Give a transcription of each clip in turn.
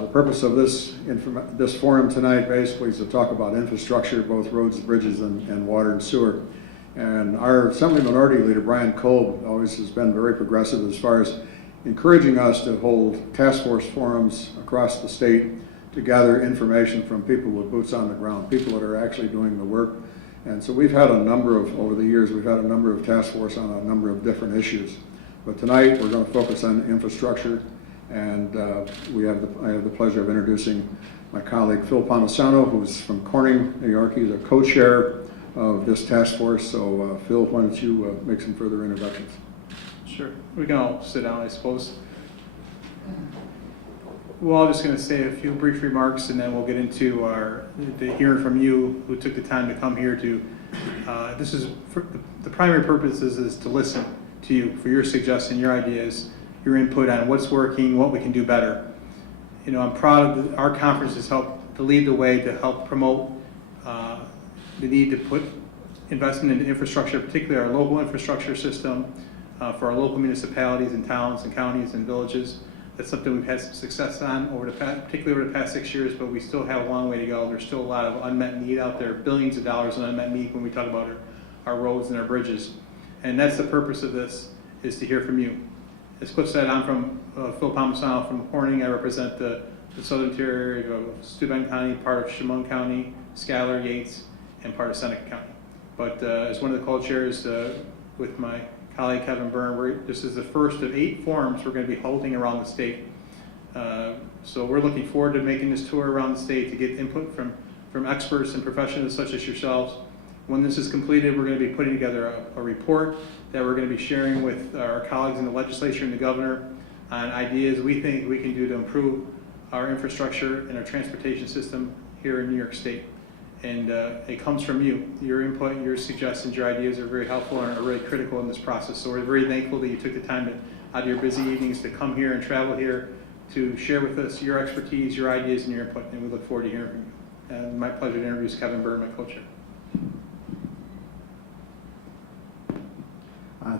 The purpose of this forum tonight basically is to talk about infrastructure, both roads, bridges, and water and sewer. And our Assembly Minority Leader, Brian Kolb, always has been very progressive as far as encouraging us to hold task force forums across the state to gather information from people with boots on the ground, people that are actually doing the work. And so we've had over the years, we've had a number of task force on a number of different issues. But tonight we're going to focus on infrastructure, and I have the pleasure of introducing my colleague Phil Palmisano, who's from Corning, New York. He's a co-chair of this task force. So Phil, why don't you make some further introductions? Sure. We can all sit down, I suppose. We're all just going to say a few brief remarks, and then we'll get into the hearing from you who took the time to come here to. This is the primary purpose is to listen to you for your suggestions, your ideas, your input on what's working, what we can do better. You know, I'm proud of our conference has helped to lead the way to help promote the need to put investment into infrastructure, particularly our local infrastructure system for our local municipalities and towns and counties and villages. That's something we've had some success on particularly over the past 6 years, but we still have a long way to go. There's still a lot of unmet need out there, billions of dollars in unmet need when we talk about our roads and our bridges. And that's the purpose of this, is to hear from you. As Cliff said, I'm from Phil Palmisano from Corning. I represent the southern tier of Steuben County, part of Chemung County, Schuyler, Yates, and part of Seneca County. But as one of the co-chairs with my colleague Kevin Byrne, this is the first of 8 forums we're going to be holding around the state. So we're looking forward to making this tour around the state to get input from experts and professionals such as yourselves. When this is completed, we're going to be putting together a report that we're going to be sharing with our colleagues in the legislature and the governor on ideas we think we can do to improve our infrastructure and our transportation system here in New York State. And it comes from you. Your input, your suggestions, your ideas are very helpful and are really critical in this process. So we're very thankful that you took the time out of your busy evenings to come here and travel here to share with us your expertise, your ideas, and your input. And we look forward to hearing from you. And my pleasure to introduce Kevin Byrne, my co-chair.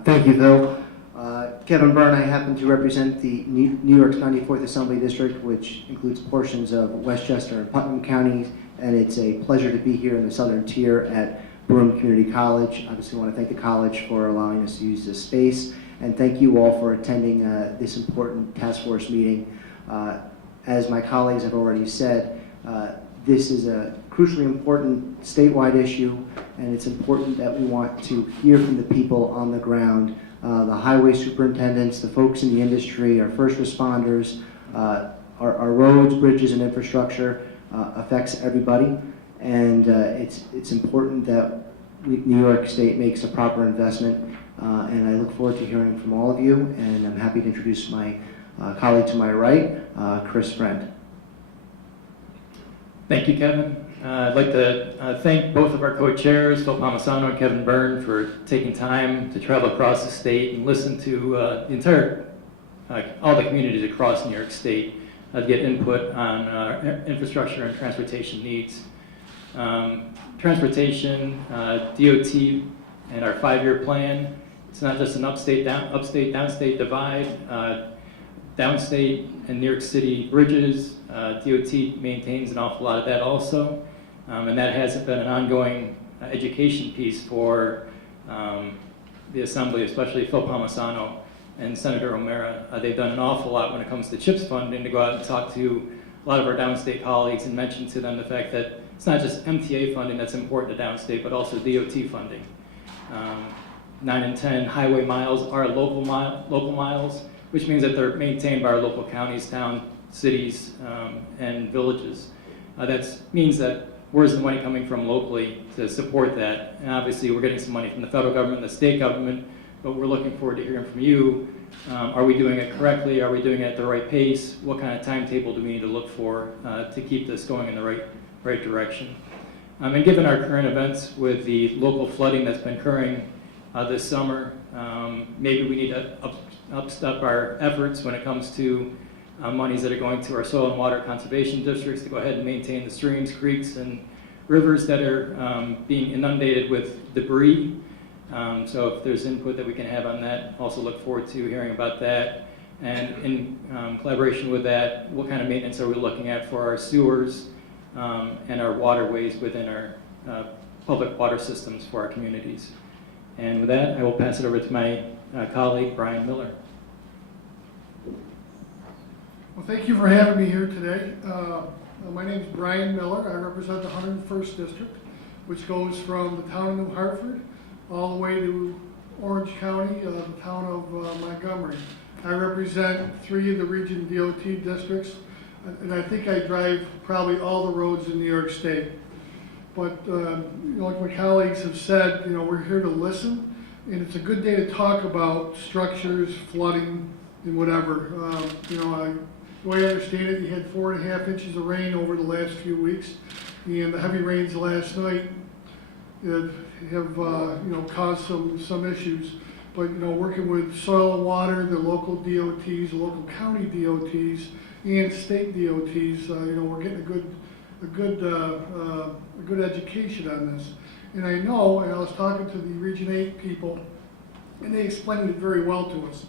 Thank you, Phil. Kevin Byrne, I happen to represent the New York's 94th Assembly District, which includes portions of Westchester and Putnam counties, and it's a pleasure to be here in the southern tier at Broome Community College. Obviously, I want to thank the college for allowing us to use this space, and thank you all for attending this important task force meeting. As my colleagues have already said, this is a crucially important statewide issue, and it's important that we want to hear from the people on the ground, the highway superintendents, the folks in the industry, our first responders. Our roads, bridges, and infrastructure affects everybody, and it's important that New York State makes a proper investment, and I look forward to hearing from all of you, and I'm happy to introduce my colleague to my right, Chris Friend. Thank you, Kevin. I'd like to thank both of our co-chairs, Phil Palmisano and Kevin Byrne, for taking time to travel across the state and listen to all the communities across New York State to get input on infrastructure and transportation needs. Transportation, DOT, and our 5-year plan. It's not just an upstate-downstate divide. Downstate and New York City bridges, DOT maintains an awful lot of that also, and that has been an ongoing education piece for the Assembly, especially Phil Palmisano and Senator O'Mara. They've done an awful lot when it comes to CHIPS funding to go out and talk to a lot of our downstate colleagues and mention to them the fact that it's not just MTA funding that's important to downstate, but also DOT funding. 9 and 10 highway miles are local miles, which means that they're maintained by our local counties, towns, cities, and villages. That means that where's the money coming from locally to support that? And obviously we're getting some money from the federal government and the state government, but we're looking forward to hearing from you. Are we doing it correctly? Are we doing it at the right pace? What kind of timetable do we need to look for to keep this going in the right direction? And given our current events with the local flooding that's been occurring this summer, maybe we need to upstep our efforts when it comes to monies that are going to our soil and water conservation districts to go ahead and maintain the streams, creeks, and rivers that are being inundated with debris. So if there's input that we can have on that, also look forward to hearing about that. And in collaboration with that, what kind of maintenance are we looking at for our sewers and our waterways within our public water systems for our communities? And with that, I will pass it over to my colleague, Brian Miller. Well, thank you for having me here today. My name is Brian Miller. I represent the 101st District, which goes from the town of New Hartford all the way to Orange County, the town of Montgomery. I represent 3 of the region DOT districts, and I think I drive probably all the roads in New York State. But like my colleagues have said, we're here to listen, and it's a good day to talk about structures, flooding, and whatever. The way I understand it, you had 4.5 inches of rain over the last few weeks, and the heavy rains last night have caused some issues. But working with soil and water, the local DOTs, local county DOTs, and state DOTs, we're getting a good education on this. And I know, and I was talking to the Region 8 people, and they explained it very well to us.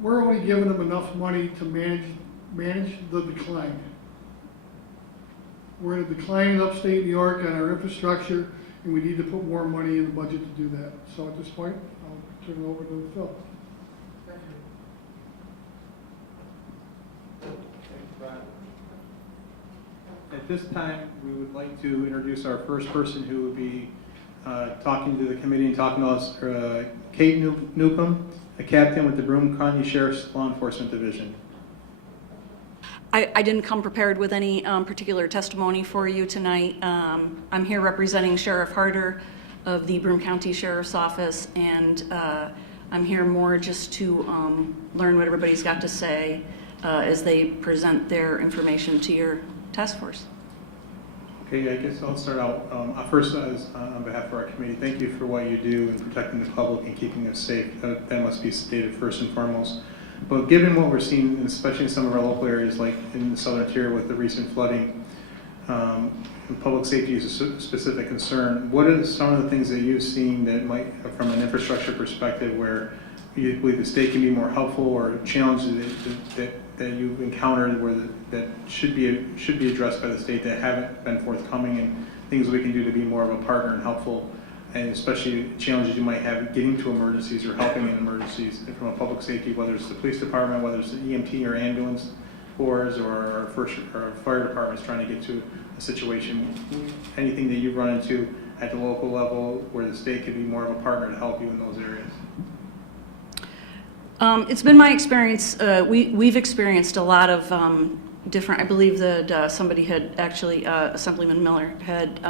We're only giving them enough money to manage the decline. We're in a decline in upstate New York on our infrastructure, and we need to put more money in the budget to do that. So at this point, I'll turn it over to Phil. Thank you, Brian. At this time, we would like to introduce our first person who will be talking to the committee and talking to us, Kate Newcomb, a captain with the Broome County Sheriff's Law Enforcement Division. I didn't come prepared with any particular testimony for you tonight. I'm here representing Sheriff Harder of the Broome County Sheriff's Office, and I'm here more just to learn what everybody's got to say as they present their information to your task force. Okay, I guess I'll start out. First, on behalf of our committee, thank you for what you do in protecting the public and keeping us safe. That must be stated first and foremost. But given what we're seeing, especially in some of our local areas, like in the southern tier with the recent flooding, and public safety is a specific concern. What are some of the things that you've seen that might, from an infrastructure perspective, where you believe the state can be more helpful, or challenges that you've encountered where that should be addressed by the state that haven't been forthcoming, and things we can do to be more of a partner and helpful, and especially challenges you might have getting to emergencies or helping in emergencies from a public safety, whether it's the police department, whether it's the EMT or ambulance corps, or our fire departments trying to get to a situation. Anything that you've run into at the local level where the state could be more of a partner to help you in those areas? It's been my experience, we've experienced a lot of different, I believe that somebody had actually, Assemblyman Miller had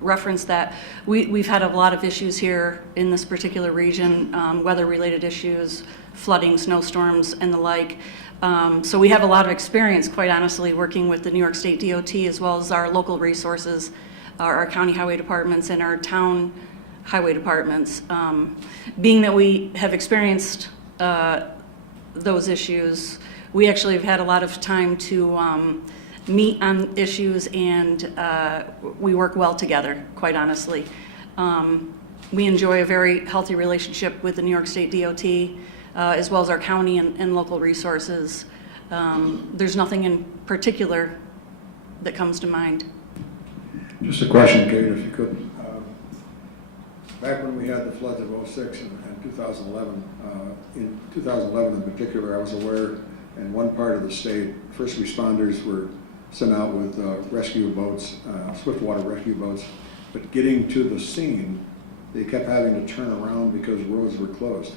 referenced that we've had a lot of issues here in this particular region, weather-related issues, flooding, snowstorms, and the like. So we have a lot of experience, quite honestly, working with the New York State DOT as well as our local resources, our county highway departments and our town highway departments. Being that we have experienced those issues, we actually have had a lot of time to meet on issues, and we work well together, quite honestly. We enjoy a very healthy relationship with the New York State DOT, as well as our county and local resources. There's nothing in particular that comes to mind. Just a question, Kate, if you could. Back when we had the floods of 06 and 2011, in 2011 in particular, I was aware in one part of the state, first responders were sent out with rescue boats, swiftwater rescue boats, but getting to the scene, they kept having to turn around because roads were closed.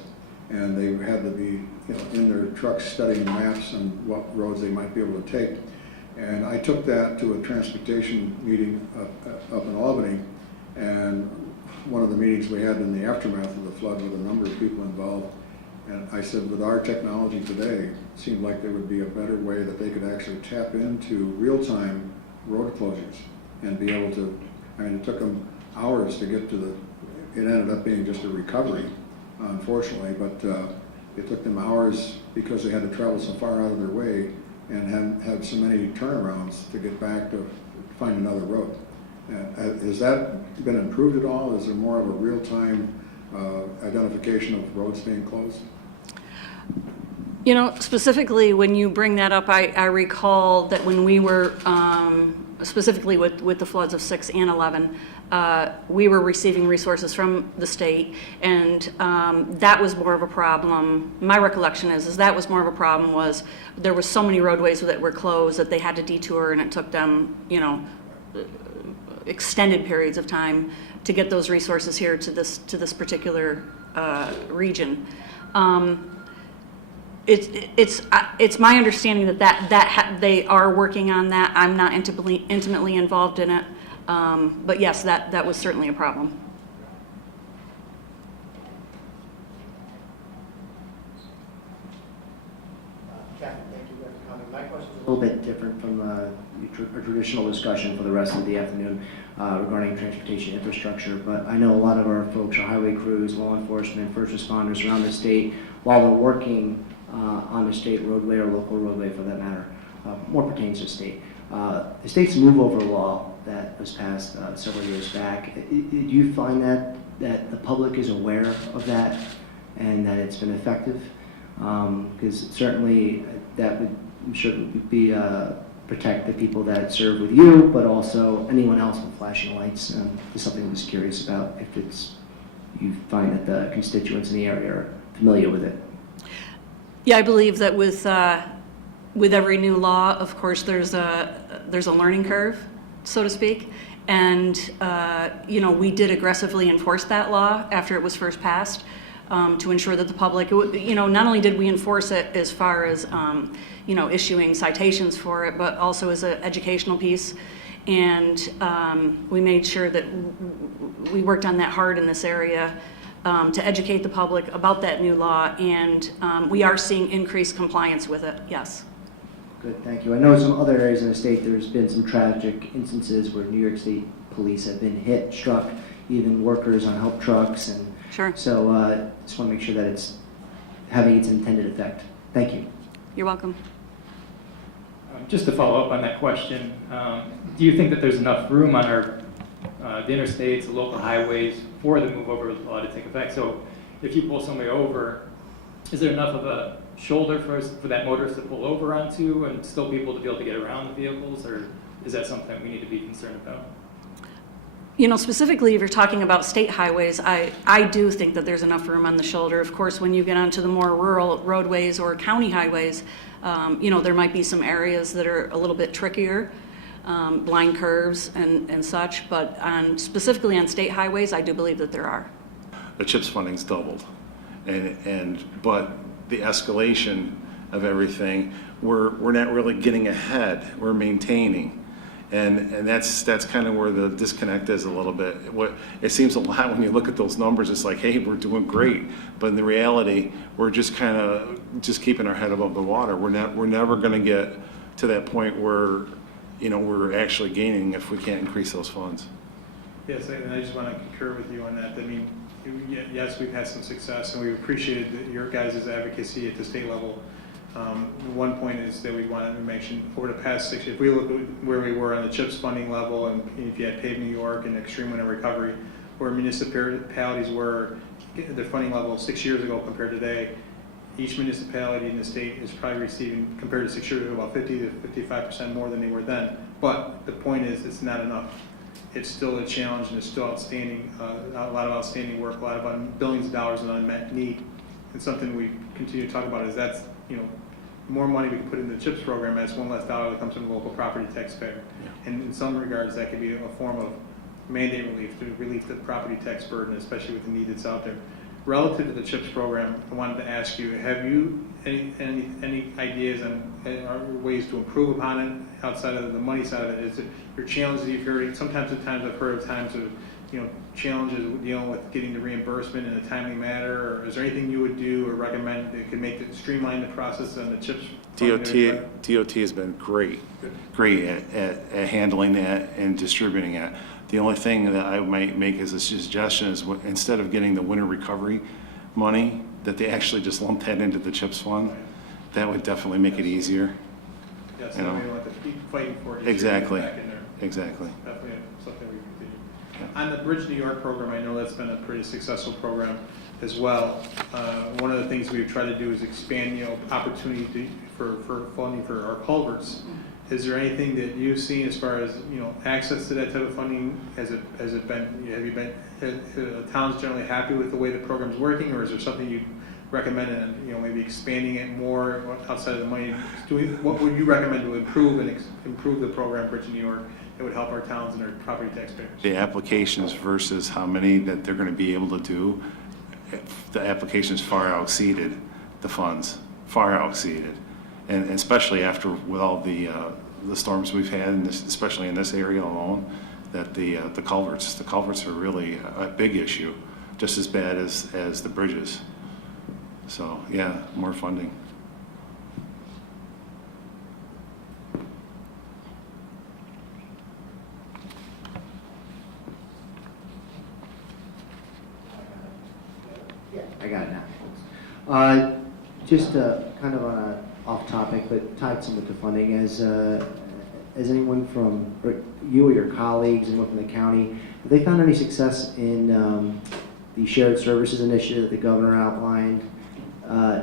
And they had to be in their trucks studying maps and what roads they might be able to take. And I took that to a transportation meeting up in Albany, and one of the meetings we had in the aftermath of the flood with a number of people involved. And I said, with our technology today, it seemed like there would be a better way that they could actually tap into real-time road closures and be able to, I mean, it took them hours to get to it ended up being just a recovery, unfortunately, but it took them hours because they had to travel so far out of their way and had so many turnarounds to get back to find another road. Has that been improved at all? Is there more of a real-time identification of roads being closed? You know, specifically, when you bring that up, I recall that when we were, specifically with the floods of 6 and 11, we were receiving resources from the state, and that was more of a problem. My recollection is that was more of a problem, was there was so many roadways that were closed that they had to detour, and it took them, you know, extended periods of time to get those resources here to this particular region. It's my understanding that they are working on that. I'm not intimately involved in it, but yes, that was certainly a problem. Captain, thank you for coming. My question is a little bit different from a traditional discussion for the rest of the afternoon regarding transportation infrastructure, but I know a lot of our folks are highway crews, law enforcement, first responders around the state while they're working on the state roadway or local roadway for that matter, more pertains to state. The state's move over law that was passed several years back, do you find that the public is aware of that and that it's been effective? Because certainly that would, I'm sure, be protect the people that serve with you, but also anyone else with flashing lights. Is something I was curious about, if it's, you find that the constituents in the area are familiar with it. Yeah, I believe that with every new law, of course, there's a learning curve, so to speak, and you know, we did aggressively enforce that law after it was first passed to ensure that the public, you know, not only did we enforce it as far as you know, issuing citations for it, but also as an educational piece, and we made sure that we worked on that hard in this area. To educate the public about that new law, and we are seeing increased compliance with it, yes. Good, thank you. I know in some other areas in the state there's been some tragic instances where New York State police have been hit, struck, even workers on help trucks, and Sure. so just want to make sure that it's having its intended effect. Thank you. You're welcome. Just to follow up on that question, do you think that there's enough room on our the interstates, the local highways, for the move over law to take effect? So if you pull somebody over, is there enough of a shoulder for that motorist to pull over onto and still be able to get around the vehicles, or is that something we need to be concerned about? You know, specifically if you're talking about state highways, I do think that there's enough room on the shoulder. Of course, when you get onto the more rural roadways or county highways, you know, there might be some areas that are a little bit trickier, blind curves and such, but specifically on state highways, I do believe that there are. The CHIPS funding's doubled, but the escalation of everything, we're not really getting ahead. We're maintaining, and that's kind of where the disconnect is a little bit. It seems a lot when you look at those numbers. It's like, hey, we're doing great, but in the reality, we're just kind of keeping our head above the water. We're never going to get to that point where, you know, we're actually gaining if we can't increase those funds. Yes, and I just want to concur with you on that. I mean, yes, we've had some success, and we've appreciated your guys' advocacy at the state level. One point is that we want to mention over the past 6 years, if we look at where we were on the CHIPS funding level, and if you had Pave New York and Extreme Winter Recovery, where municipalities were, their funding level 6 years ago compared to today, each municipality in the state is probably receiving, compared to 6 years ago, about 50 to 55% more than they were then. But the point is, it's not enough. It's still a challenge, and it's still outstanding, a lot of outstanding work, a lot of billions of dollars in unmet need. And something we continue to talk about is that's, you know, more money we can put in the CHIPS program, that's one less dollar that comes from the local property taxpayer. Yeah. And in some regards, that could be a form of mandate relief to relieve the property tax burden, especially with the need that's out there. Relative to the CHIPS program, I wanted to ask you, have you any ideas on ways to improve upon it outside of the money side of it? Is it your challenges you've heard? Sometimes I've heard of times of, you know, challenges dealing with getting the reimbursement in a timely manner, or is there anything you would do or recommend that could make it streamline the process on the CHIPS? DOT has been great at handling that and distributing it. The only thing that I might make as a suggestion is, instead of getting the winter recovery money, that they actually just lump that into the CHIPS fund. That would definitely make it easier. Yes, you know. we don't have to keep fighting for it. Exactly. Back in there. Exactly. Definitely something we could do. On the Bridge New York program, I know that's been a pretty successful program as well. One of the things we've tried to do is expand, opportunity for funding for our culverts. Is there anything that you've seen as far as, access to that type of funding? Have towns generally happy with the way the program's working, or is there something you recommend in, maybe expanding it more outside of the money? What would you recommend to improve the program, Bridge New York, that would help our towns and our property taxpayers? The applications versus how many that they're going to be able to do, the applications far exceeded the funds, far exceeded. And especially after with all the storms we've had, and especially in this area alone, that the culverts are really a big issue, just as bad as the bridges. So yeah, more funding. I got it now. Just kind of on a off topic, but tied somewhat to funding, as anyone from you or your colleagues, anyone from the county, have they found any success in the shared services initiative that the governor outlined,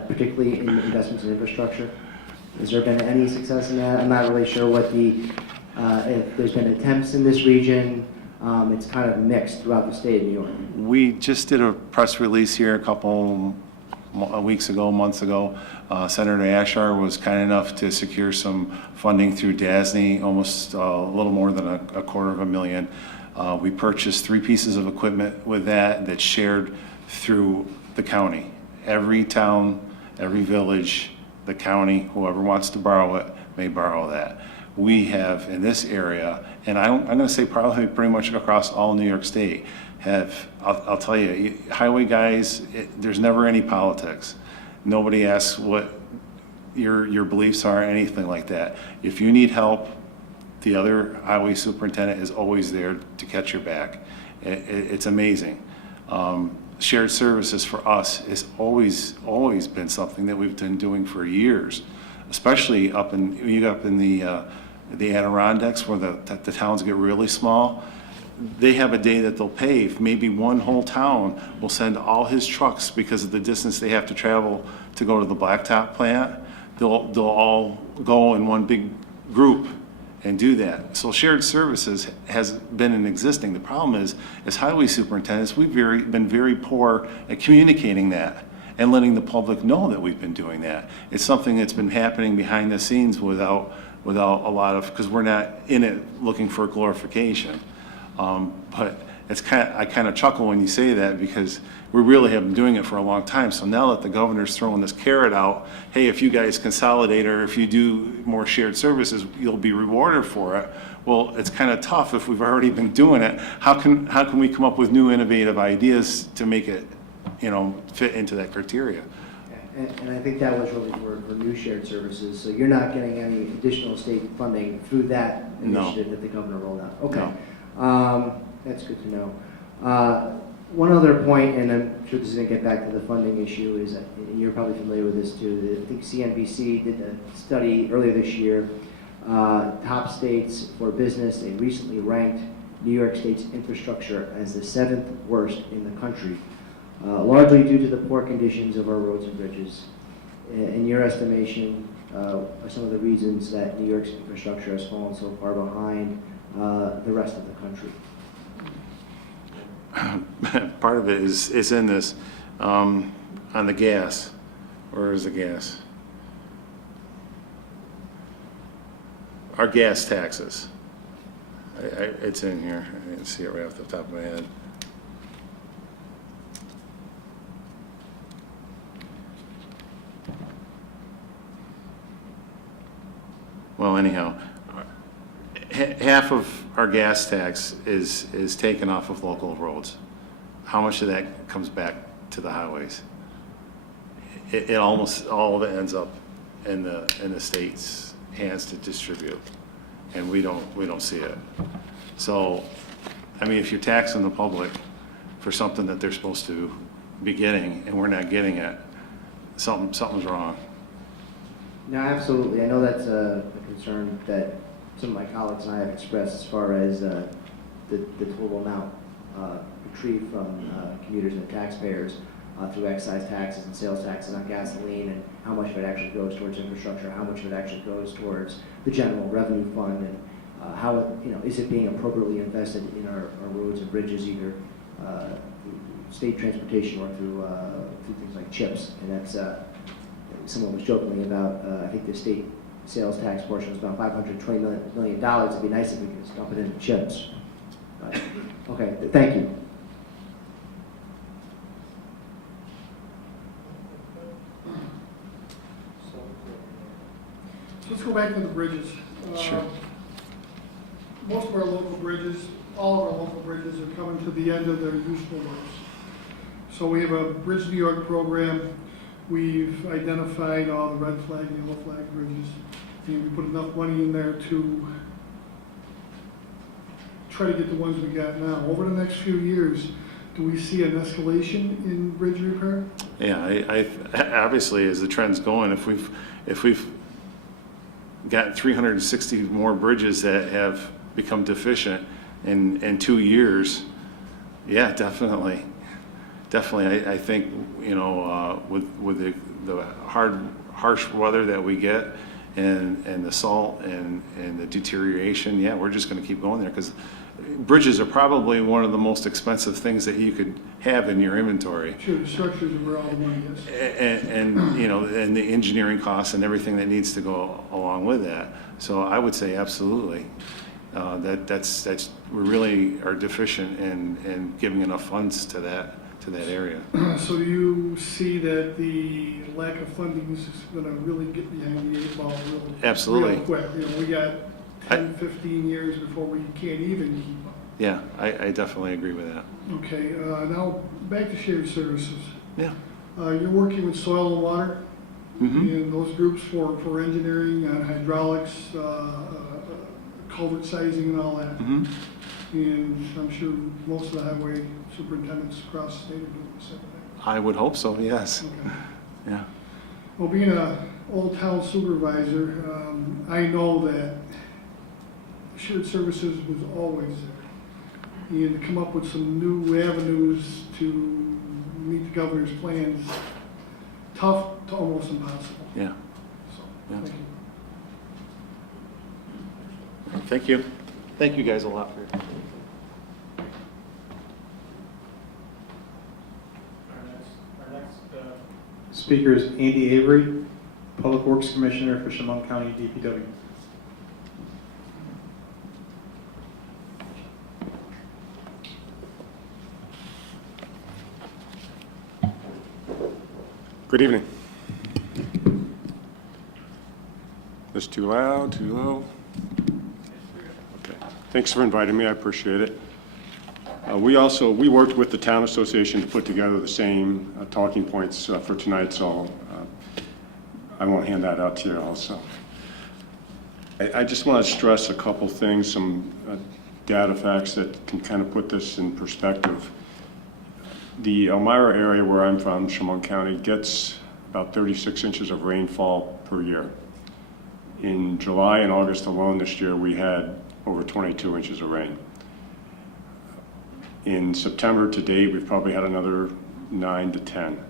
particularly in investments in infrastructure? Has there been any success in that? I'm not really sure what if there's been attempts in this region. It's kind of mixed throughout the state of New York. We just did a press release here a couple months ago. Senator Ashar was kind enough to secure some funding through DASNY, almost a little more than a $250,000. We purchased 3 pieces of equipment with that's shared through the county. Every town, every village, the county, whoever wants to borrow it may borrow that. We have in this area, and I'm going to say probably pretty much across all New York State, I'll tell you, highway guys, there's never any politics. Nobody asks what your beliefs are, anything like that. If you need help, the other highway superintendent is always there to catch your back. It's amazing. Shared services for us has always been something that we've been doing for years, especially up in the Adirondacks, where the towns get really small. They have a day that they'll pave. Maybe one whole town will send all his trucks because of the distance they have to travel to go to the blacktop plant. They'll all go in one big group and do that. So shared services has been in existing. The problem is, as highway superintendents, we've been very poor at communicating that and letting the public know that we've been doing that. It's something that's been happening behind the scenes without a lot of, because we're not in it looking for glorification. But I kind of chuckle when you say that, because we really have been doing it for a long time. So now that the governor's throwing this carrot out, hey, if you guys consolidate or if you do more shared services, you'll be rewarded for it. Well, it's kind of tough if we've already been doing it. How can we come up with new innovative ideas to make it, fit into that criteria? And I think that was really for new shared services. So you're not getting any additional state funding through that initiative that the governor rolled out. Okay. No. That's good to know. One other point, and I'm sure this is going to get back to the funding issue, is, and you're probably familiar with this too, I think CNBC did a study earlier this year, top states for business. They recently ranked New York State's infrastructure as the 7th worst in the country, largely due to the poor conditions of our roads and bridges. In your estimation, are some of the reasons that New York's infrastructure has fallen so far behind the rest of the country? Part of it is in this, on the gas. Where is the gas? Our gas taxes. It's in here. I didn't see it right off the top of my head. Well, anyhow, half of our gas tax is taken off of local roads. How much of that comes back to the highways? It almost all of it ends up in the state's hands to distribute, and we don't see it. So, I mean, if you're taxing the public for something that they're supposed to be getting and we're not getting it, something's wrong. No, absolutely. I know that's a concern that some of my colleagues and I have expressed as far as the total amount retrieved from commuters and taxpayers through excise taxes and sales taxes on gasoline, and how much of it actually goes towards infrastructure, how much of it actually goes towards the general revenue fund, and how it, is it being appropriately invested in our roads and bridges, either through state transportation or through things like CHIPS. And that's someone was jokingly about, I think the state sales tax portion is about $520 million. It'd be nice if we could just dump it into CHIPS. But, okay, thank you. So let's go back to the bridges. Sure. Most of our local bridges, all of our local bridges are coming to the end of their useful lives. So we have a Bridge New York program. We've identified all the red flag, yellow flag bridges, and we put enough money in there to try to get the ones we got now. Over the next few years, do we see an escalation in bridge repair? Yeah, I obviously, as the trend's going, if we've got 360 more bridges that have become deficient in 2 years, yeah, definitely. I think, with the harsh weather that we get and the salt and the deterioration, yeah, we're just going to keep going there, because bridges are probably one of the most expensive things that you could have in your inventory. Sure, the structures are where all the money is. And the engineering costs and everything that needs to go along with that. So I would say absolutely. That's we really are deficient in giving enough funds to that area. So do you see that the lack of funding is going to really get behind the 8 ball Absolutely. real quick? We got 10, 15 years before we can't even keep up. Yeah, I definitely agree with that. Okay, now back to shared services. Yeah. You're working with soil and water Mm-hmm. and those groups for engineering on hydraulics, culvert sizing and all that. Mm-hmm. And I'm sure most of the highway superintendents across the state are doing the same thing. I would hope so, yes. Okay. Yeah. Well, being an old town supervisor, I know that shared services was always there. And to come up with some new avenues to meet the governor's plans, tough to almost impossible. Yeah. So, Yeah. thank you. Thank you. Thank you guys a lot for your. Our next speaker is Andy Avery, Public Works Commissioner for Chemung County DPW. Good evening. This too loud, too low? Okay. Thanks for inviting me. I appreciate it. We worked with the Town Association to put together the same talking points for tonight, so I won't hand that out to you also. I just want to stress a couple things, some data facts that can kind of put this in perspective. The Elmira area where I'm from, Chemung County, gets about 36 inches of rainfall per year. In July and August alone this year, we had over 22 inches of rain. In September to date, we've probably had another 9 to 10.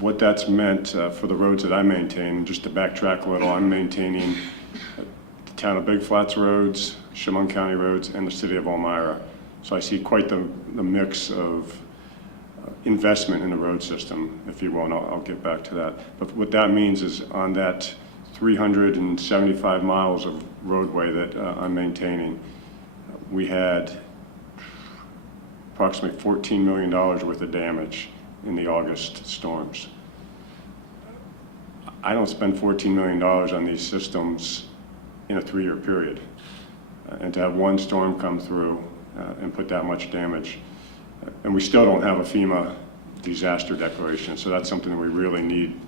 What that's meant for the roads that I maintain, just to backtrack a little, I'm maintaining the town of Big Flats roads, Chemung County roads, and the city of Elmira. So I see quite the mix of investment in the road system, if you will, and I'll get back to that. But what that means is on that 375 miles of roadway that I'm maintaining, we had approximately $14 million worth of damage in the August storms. I don't spend $14 million on these systems in a 3-year period. And to have one storm come through and put that much damage, and we still don't have a FEMA disaster declaration, so that's something that we really need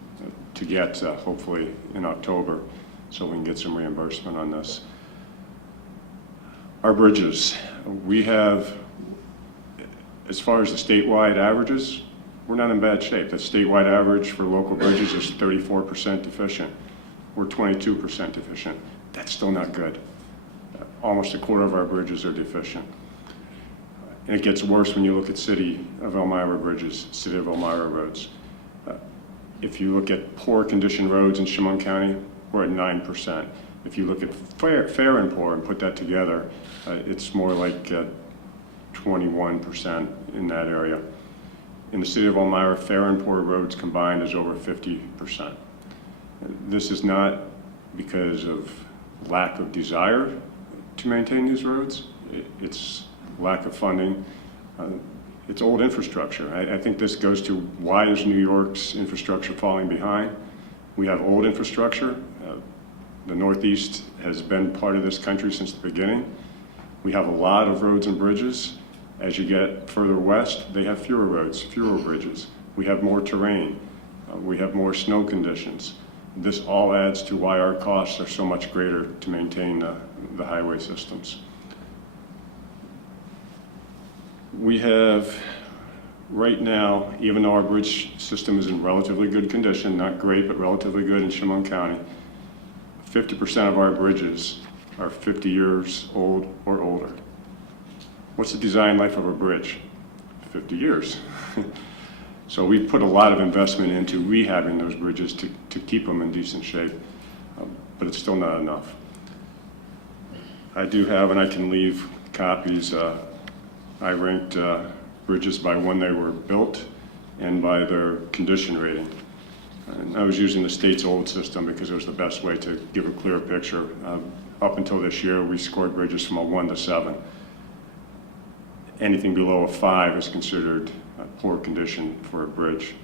to get hopefully in October, so we can get some reimbursement on this. Our bridges, we have, as far as the statewide averages, we're not in bad shape. The statewide average for local bridges is 34% deficient. We're 22% deficient. That's still not good. Almost a quarter of our bridges are deficient. And it gets worse when you look at City of Elmira bridges, City of Elmira roads. If you look at poor condition roads in Chemung County, we're at 9%. If you look at fair and poor and put that together, it's more like 21% in that area. In the City of Elmira, fair and poor roads combined is over 50%. This is not because of lack of desire to maintain these roads. It's lack of funding. It's old infrastructure. I think this goes to why is New York's infrastructure falling behind? We have old infrastructure. The Northeast has been part of this country since the beginning. We have a lot of roads and bridges. As you get further west, they have fewer roads, fewer bridges. We have more terrain. We have more snow conditions. This all adds to why our costs are so much greater to maintain the highway systems. We have, right now, even though our bridge system is in relatively good condition, not great, but relatively good in Chemung County, 50% of our bridges are 50 years old or older. What's the design life of a bridge? 50 years. So we put a lot of investment into rehabbing those bridges to keep them in decent shape, but it's still not enough. I do have, and I can leave copies, I ranked bridges by when they were built and by their condition rating. And I was using the state's old system because it was the best way to give a clear picture. Up until this year, we scored bridges from a 1 to 7. Anything below a 5 is considered poor condition for a bridge.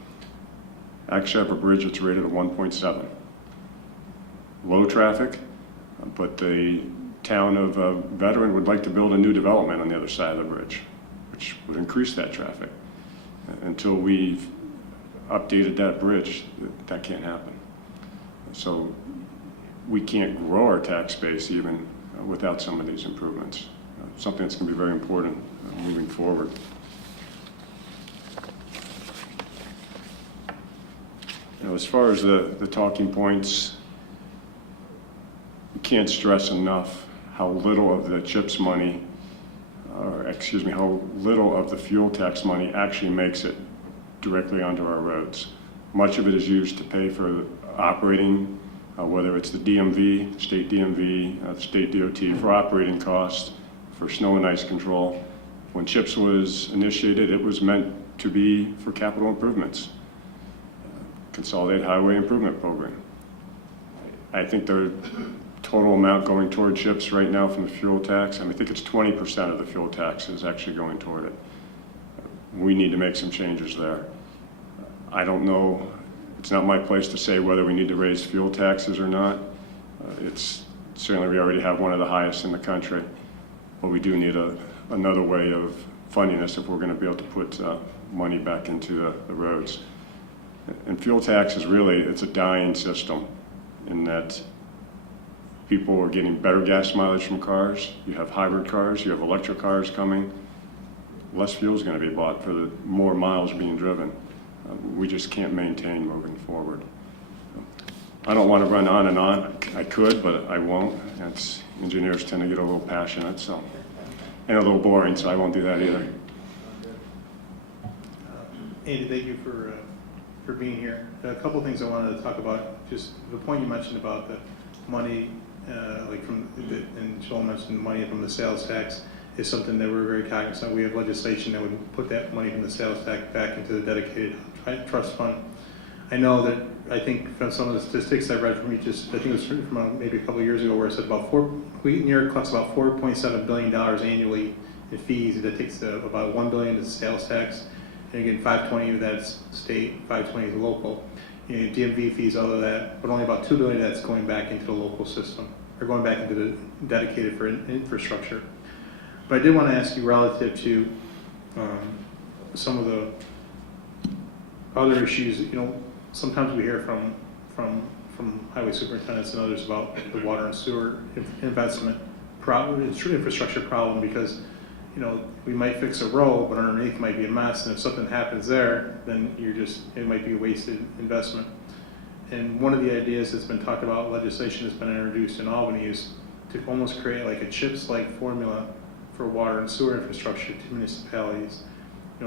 Actually, I have a bridge that's rated a 1.7. Low traffic, but the town of Veteran would like to build a new development on the other side of the bridge, which would increase that traffic. Until we've updated that bridge, that can't happen. So we can't grow our tax base even without some of these improvements. Something that's going to be very important moving forward. As far as the talking points, we can't stress enough how little of the CHIPS money, how little of the fuel tax money actually makes it directly onto our roads. Much of it is used to pay for operating, whether it's the DMV, state DMV, state DOT, for operating costs, for snow and ice control. When CHIPS was initiated, it was meant to be for capital improvements, Consolidated Highway Improvement Program. I think the total amount going toward CHIPS right now from the fuel tax, I think it's 20% of the fuel tax is actually going toward it. We need to make some changes there. I don't know, it's not my place to say whether we need to raise fuel taxes or not. It's certainly, we already have one of the highest in the country, but we do need another way of funding this if we're going to be able to put money back into the roads. And fuel tax is really, it's a dying system in that people are getting better gas mileage from cars. You have hybrid cars, you have electric cars coming. Less fuel is going to be bought for the more miles being driven. We just can't maintain moving forward. I don't want to run on and on. I could, but I won't. Engineers tend to get a little passionate, so, and a little boring, so I won't do that either. Andy, thank you for being here. A couple of things I wanted to talk about. Just the point you mentioned about the money, and Joel mentioned money from the sales tax is something that we're very cognizant of. We have legislation that would put that money from the sales tax back into the dedicated trust fund. I know that, I think from some of the statistics I read from you, I think it was from maybe a couple of years ago, where it said New York collects about $4.7 billion annually in fees. That takes about $1 billion to sales tax. And again, 520 that's state, 520 is local. DMV fees, all of that, but only about $2 billion that's going back into the local system, or going back into the dedicated for infrastructure. But I did want to ask you relative to some of the other issues. Sometimes we hear from highway superintendents and others about the water and sewer investment problem, infrastructure problem, because we might fix a road, but underneath might be a mess, and if something happens there, then it might be a wasted investment. And one of the ideas that's been talked about, legislation that's been introduced in Albany, is to almost create like a CHIPS-like formula for water and sewer infrastructure to municipalities.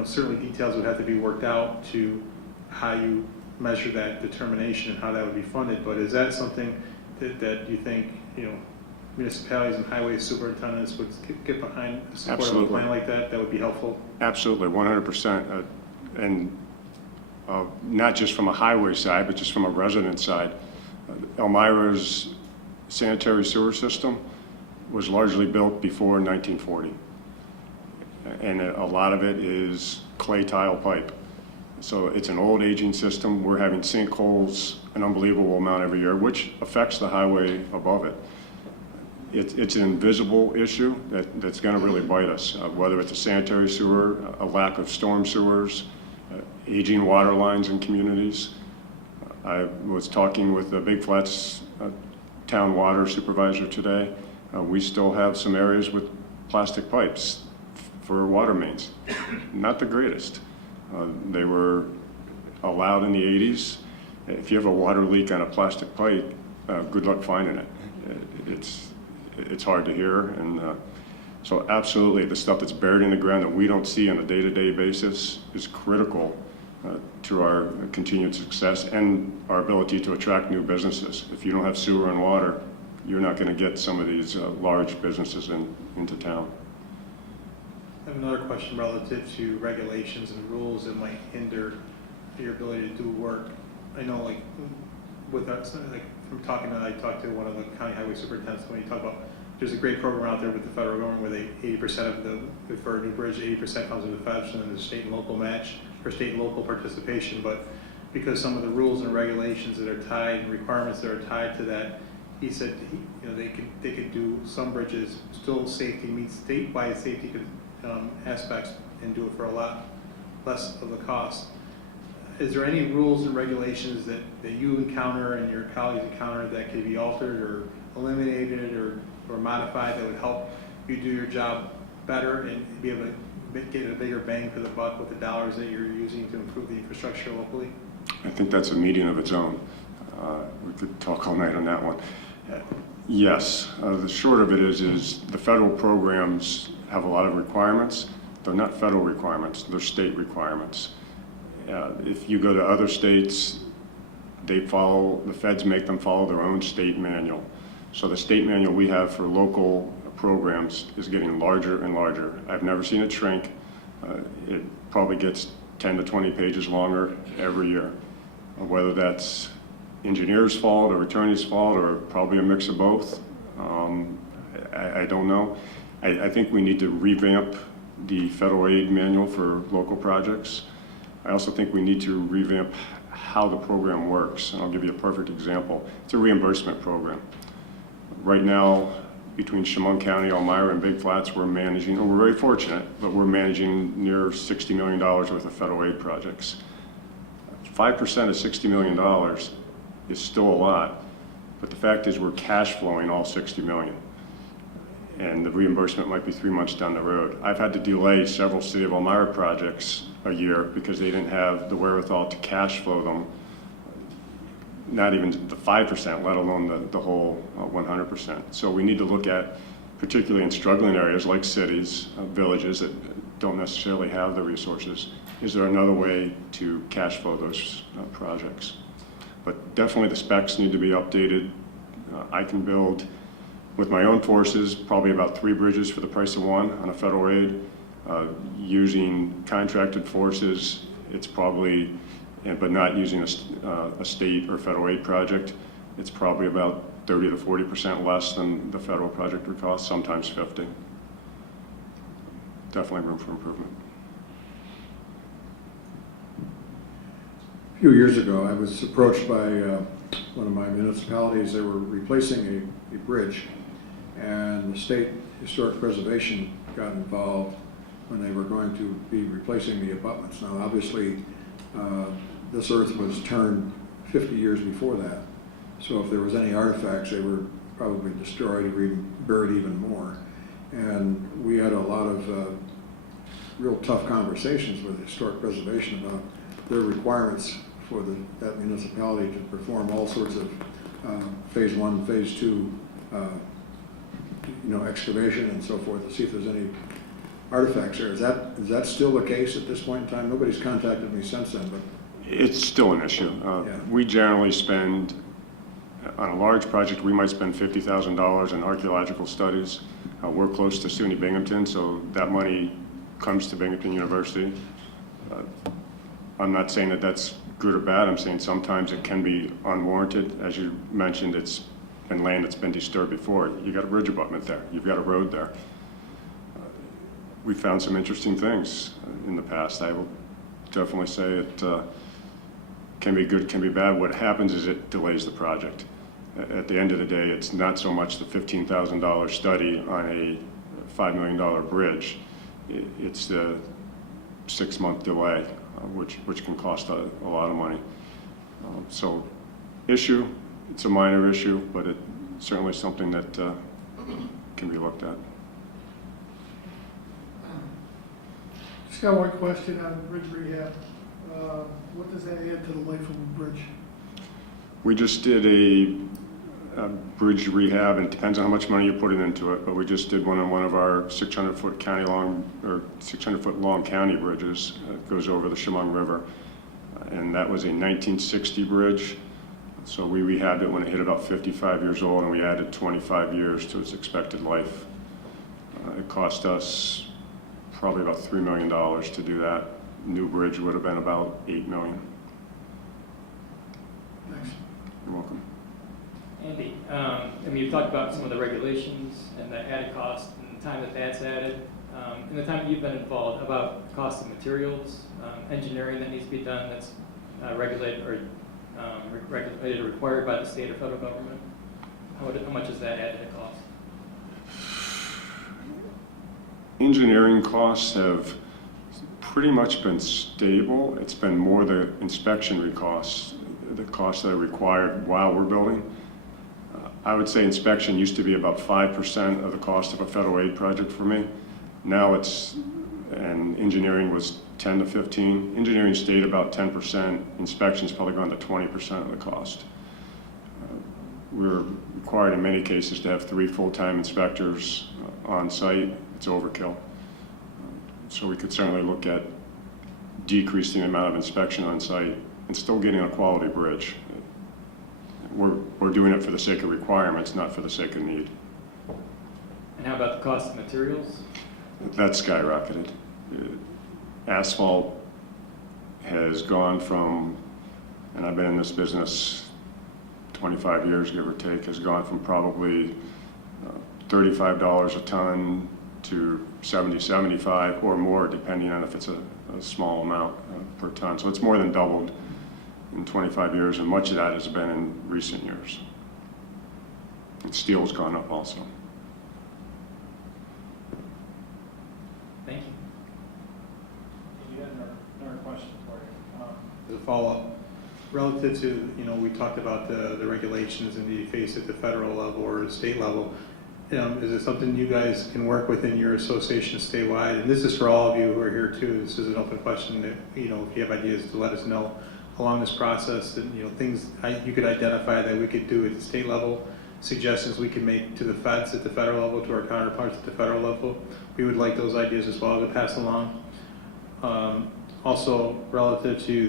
Certainly details would have to be worked out to how you measure that determination and how that would be funded, but is that something that you think, municipalities and highway superintendents would get behind the support of a Absolutely. plan like that would be helpful? Absolutely, 100%. And not just from a highway side, but just from a resident side. Elmira's sanitary sewer system was largely built before 1940. And a lot of it is clay tile pipe. So it's an old aging system. We're having sinkholes an unbelievable amount every year, which affects the highway above it. It's an invisible issue that's going to really bite us, whether it's a sanitary sewer, a lack of storm sewers, aging water lines in communities. I was talking with the Big Flats town water supervisor today. We still have some areas with plastic pipes for water mains. Not the greatest. They were allowed in the 80s. If you have a water leak on a plastic pipe, good luck finding it. It's hard to hear, and so absolutely the stuff that's buried in the ground that we don't see on a day-to-day basis is critical to our continued success and our ability to attract new businesses. If you don't have sewer and water, you're not going to get some of these large businesses into town. I have another question relative to regulations and rules that might hinder your ability to do work. I know, like, with that, like from I talked to one of the county highway superintendents when you talk about there's a great program out there with the federal government where 80% of for a new bridge, 80% comes with the federal and the state and local match for state and local participation. But because some of the rules and regulations that are tied and requirements that are tied to that, he said they could do some bridges still meet statewide safety aspects and do it for a lot less of the cost. Is there any rules and regulations that you encounter and your colleagues encounter that could be altered or eliminated or modified that would help you do your job better and be able to get a bigger bang for the buck with the dollars that you're using to improve the infrastructure locally? I think that's a meeting of its own. We could talk all night on that one. Yes, the short of it is the federal programs have a lot of requirements. They're not federal requirements, they're state requirements. If you go to other states, the feds make them follow their own state manual. So the state manual we have for local programs is getting larger and larger. I've never seen it shrink. It probably gets 10 to 20 pages longer every year. Whether that's engineers' fault or attorneys' fault or probably a mix of both, I don't know. I think we need to revamp the federal aid manual for local projects. I also think we need to revamp how the program works. And I'll give you a perfect example. It's a reimbursement program. Right now, between Chemung County, Elmira, and Big Flats, we're managing, and we're very fortunate, but we're managing near $60 million worth of federal aid projects. 5% of $60 million is still a lot, but the fact is we're cash flowing all $60 million. And the reimbursement might be 3 months down the road. I've had to delay several City of Elmira projects a year because they didn't have the wherewithal to cash flow them, not even the 5%, let alone the whole 100%. So we need to look at, particularly in struggling areas like cities, villages that don't necessarily have the resources, is there another way to cash flow those projects? But definitely the specs need to be updated. I can build, with my own forces, probably about 3 bridges for the price of 1 on a federal aid. Using contracted forces, it's probably, but not using a state or federal aid project, it's probably about 30 to 40% less than the federal project would cost, sometimes 50. Definitely room for improvement. A few years ago, I was approached by one of my municipalities. They were replacing a bridge, and the state historic preservation got involved when they were going to be replacing the abutments. Now, obviously, this earth was turned 50 years before that, so if there was any artifacts, they were probably destroyed or even buried even more. And we had a lot of real tough conversations with historic preservation about their requirements for that municipality to perform all sorts of phase 1, phase 2, excavation and so forth to see if there's any artifacts there. Is that still the case at this point in time? Nobody's contacted me since then, but It's still an issue. Yeah. We generally spend, on a large project, we might spend $50,000 in archaeological studies. We're close to SUNY Binghamton, so that money comes to Binghamton University. I'm not saying that that's good or bad. I'm saying sometimes it can be unwarranted. As you mentioned, it's been land that's been disturbed before. You got a bridge abutment there. You've got a road there. We found some interesting things in the past. I will definitely say it can be good, can be bad. What happens is it delays the project. At the end of the day, it's not so much the $15,000 study on a $5 million bridge. It's the 6-month delay, which can cost a lot of money. So issue, it's a minor issue, but it's certainly something that can be looked at. Just got one question on bridge rehab. What does that add to the life of a bridge? We just did a bridge rehab, and it depends on how much money you're putting into it, but we just did one on one of our 600-foot county long, or 600-foot long county bridges. It goes over the Chemung River, and that was a 1960 bridge. So we rehabbed it when it hit about 55 years old, and we added 25 years to its expected life. It cost us probably about $3 million to do that. New bridge would have been about $8 million. Thanks. You're welcome. Andy, I mean, you've talked about some of the regulations and the added cost and the time that that's added. In the time that you've been involved, about the cost of materials, engineering that needs to be done that's regulated or regulated or required by the state or federal government, how much is that added to cost? Engineering costs have pretty much been stable. It's been more the inspection costs, the costs that are required while we're building. I would say inspection used to be about 5% of the cost of a federal aid project for me. Now and engineering was 10 to 15. Engineering stayed about 10%. Inspection's probably gone to 20% of the cost. We're required in many cases to have 3 full-time inspectors on site. It's overkill. So we could certainly look at decreasing the amount of inspection on site and still getting a quality bridge. We're doing it for the sake of requirements, not for the sake of need. And how about the cost of materials? That's skyrocketed. Asphalt has gone from, and I've been in this business 25 years, give or take, has gone from probably $35 a ton to $70, $75 or more, depending on if it's a small amount per ton. So it's more than doubled in 25 years, and much of that has been in recent years. And steel's gone up also. Thank you. You had another question for you. As a follow-up, relative to, we talked about the regulations and the face at the federal level or the state level. Is it something you guys can work within your association statewide? And this is for all of you who are here too. This is an open question that, if you have ideas to let us know along this process, and things you could identify that we could do at the state level, suggestions we can make to the feds at the federal level, to our counterparts at the federal level. We would like those ideas as well to pass along. Also, relative to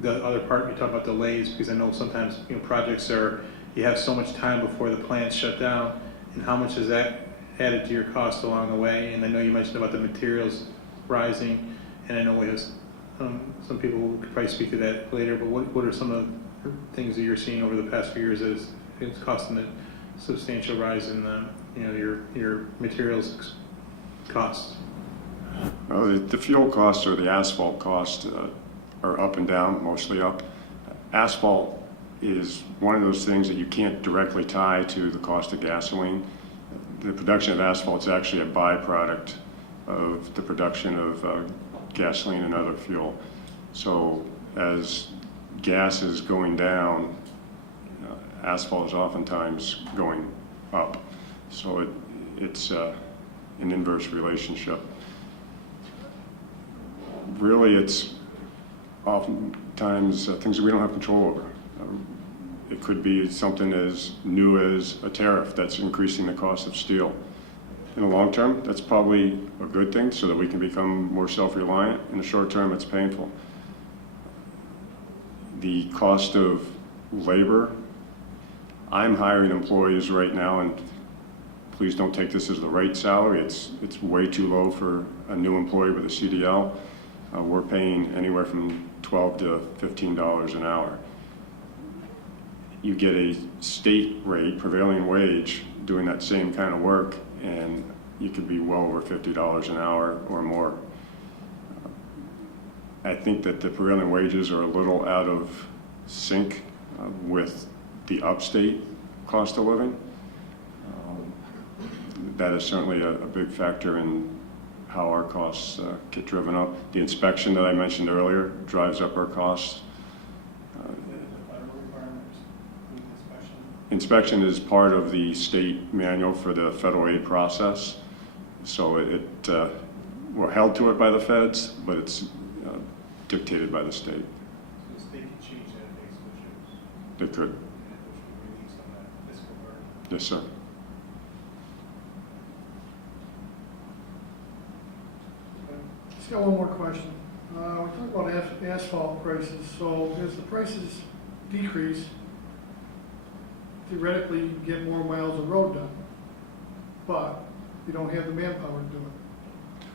the other part, we talk about delays, because I know sometimes projects you have so much time before the plant's shut down, and how much is that added to your cost along the way? And I know you mentioned about the materials rising, and I know we have some people who could probably speak to that later, but what are some of the things that you're seeing over the past few years that it's costing a substantial rise in your materials costs? The fuel costs or the asphalt costs are up and down, mostly up. Asphalt is one of those things that you can't directly tie to the cost of gasoline. The production of asphalt is actually a byproduct of the production of gasoline and other fuel. So as gas is going down, asphalt is oftentimes going up. So it's an inverse relationship. Really, it's oftentimes things that we don't have control over. It could be something as new as a tariff that's increasing the cost of steel. In the long term, that's probably a good thing so that we can become more self-reliant. In the short term, it's painful. The cost of labor, I'm hiring employees right now, and please don't take this as the right salary. It's way too low for a new employee with a CDL. We're paying anywhere from $12 to $15 an hour. You get a state rate, prevailing wage, doing that same kind of work, and you could be well over $50 an hour or more. I think that the prevailing wages are a little out of sync with the upstate cost of living. That is certainly a big factor in how our costs get driven up. The inspection that I mentioned earlier drives up our costs. Inspection is part of the state manual for the federal aid process. So we're held to it by the feds, but it's dictated by the state. So the state can change that if they so choose. They could. And which would release on that fiscal burden. Yes, sir. Just got one more question. We talked about asphalt prices. So as the prices decrease, theoretically, you can get more miles of road done, but you don't have the manpower to do it.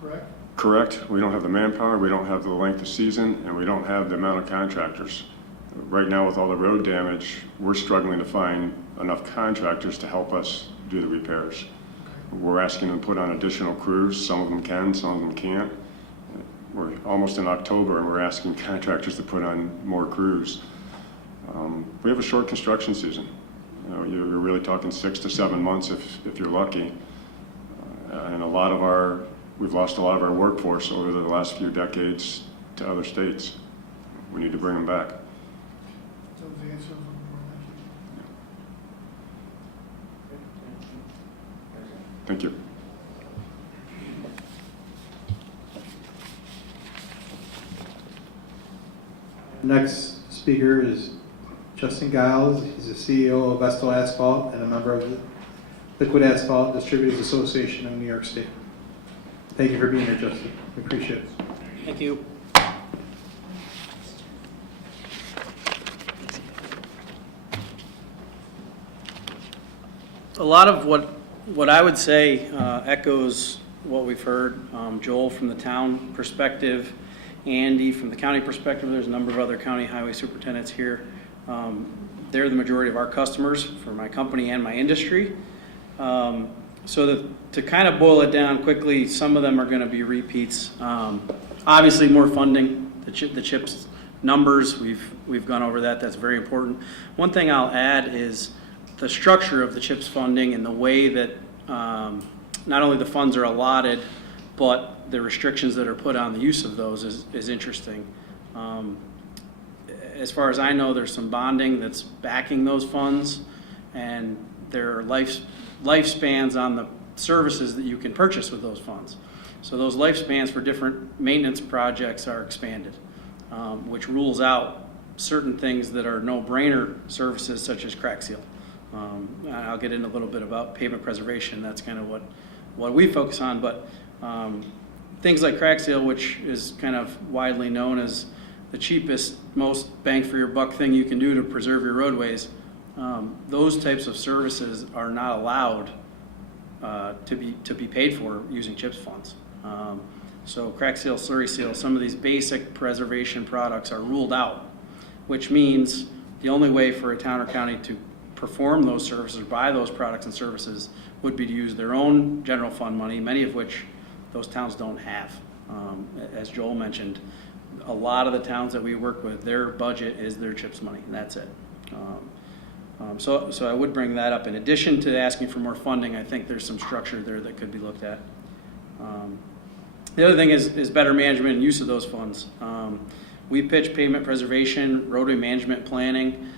Correct? Correct. We don't have the manpower, we don't have the length of season, and we don't have the amount of contractors. Right now, with all the road damage, we're struggling to find enough contractors to help us do the repairs. We're asking them to put on additional crews. Some of them can, some of them can't. We're almost in October, and we're asking contractors to put on more crews. We have a short construction season. You know, you're really talking 6 to 7 months if you're lucky. And we've lost a lot of our workforce over the last few decades to other states. We need to bring them back. That was the answer. Thank you. Next speaker is Justin Giles. He's the CEO of Vestal Asphalt and a member of the Liquid Asphalt Distributors Association of New York State. Thank you for being here, Justin. We appreciate it. Thank you. A lot of what I would say echoes what we've heard. Joel from the town perspective, Andy from the county perspective. There's a number of other county highway superintendents here. They're the majority of our customers for my company and my industry. So to kind of boil it down quickly, some of them are going to be repeats. Obviously, more funding. The CHIPS numbers, we've gone over that. That's very important. One thing I'll add is the structure of the CHIPS funding and the way that not only the funds are allotted, but the restrictions that are put on the use of those is interesting. As far as I know, there's some bonding that's backing those funds, and there are lifespans on the services that you can purchase with those funds. So those lifespans for different maintenance projects are expanded, which rules out certain things that are no-brainer services such as crack seal. I'll get into a little bit about pavement preservation. That's kind of what we focus on, but things like crack seal, which is kind of widely known as the cheapest, most bang for your buck thing you can do to preserve your roadways, those types of services are not allowed to be paid for using CHIPS funds. So crack seal, slurry seal, some of these basic preservation products are ruled out, which means the only way for a town or county to perform those services, buy those products and services, would be to use their own general fund money, many of which those towns don't have. As Joel mentioned, a lot of the towns that we work with, their budget is their CHIPS money, and that's it. So I would bring that up. In addition to asking for more funding, I think there's some structure there that could be looked at. The other thing is better management and use of those funds. We pitch pavement preservation, roadway management planning.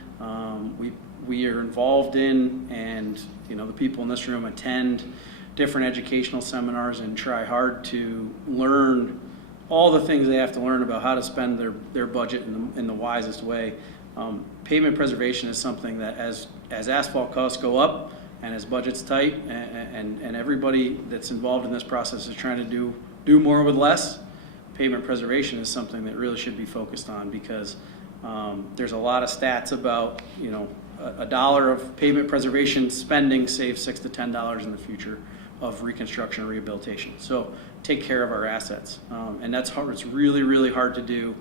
We are involved in, and the people in this room attend different educational seminars and try hard to learn all the things they have to learn about how to spend their budget in the wisest way. Pavement preservation is something that as asphalt costs go up and as budget's tight and everybody that's involved in this process is trying to do more with less, pavement preservation is something that really should be focused on, because there's a lot of stats about, you know, a dollar of pavement preservation spending saves $6 to $10 in the future of reconstruction and rehabilitation. So take care of our assets. And that's hard. It's really, really hard to do.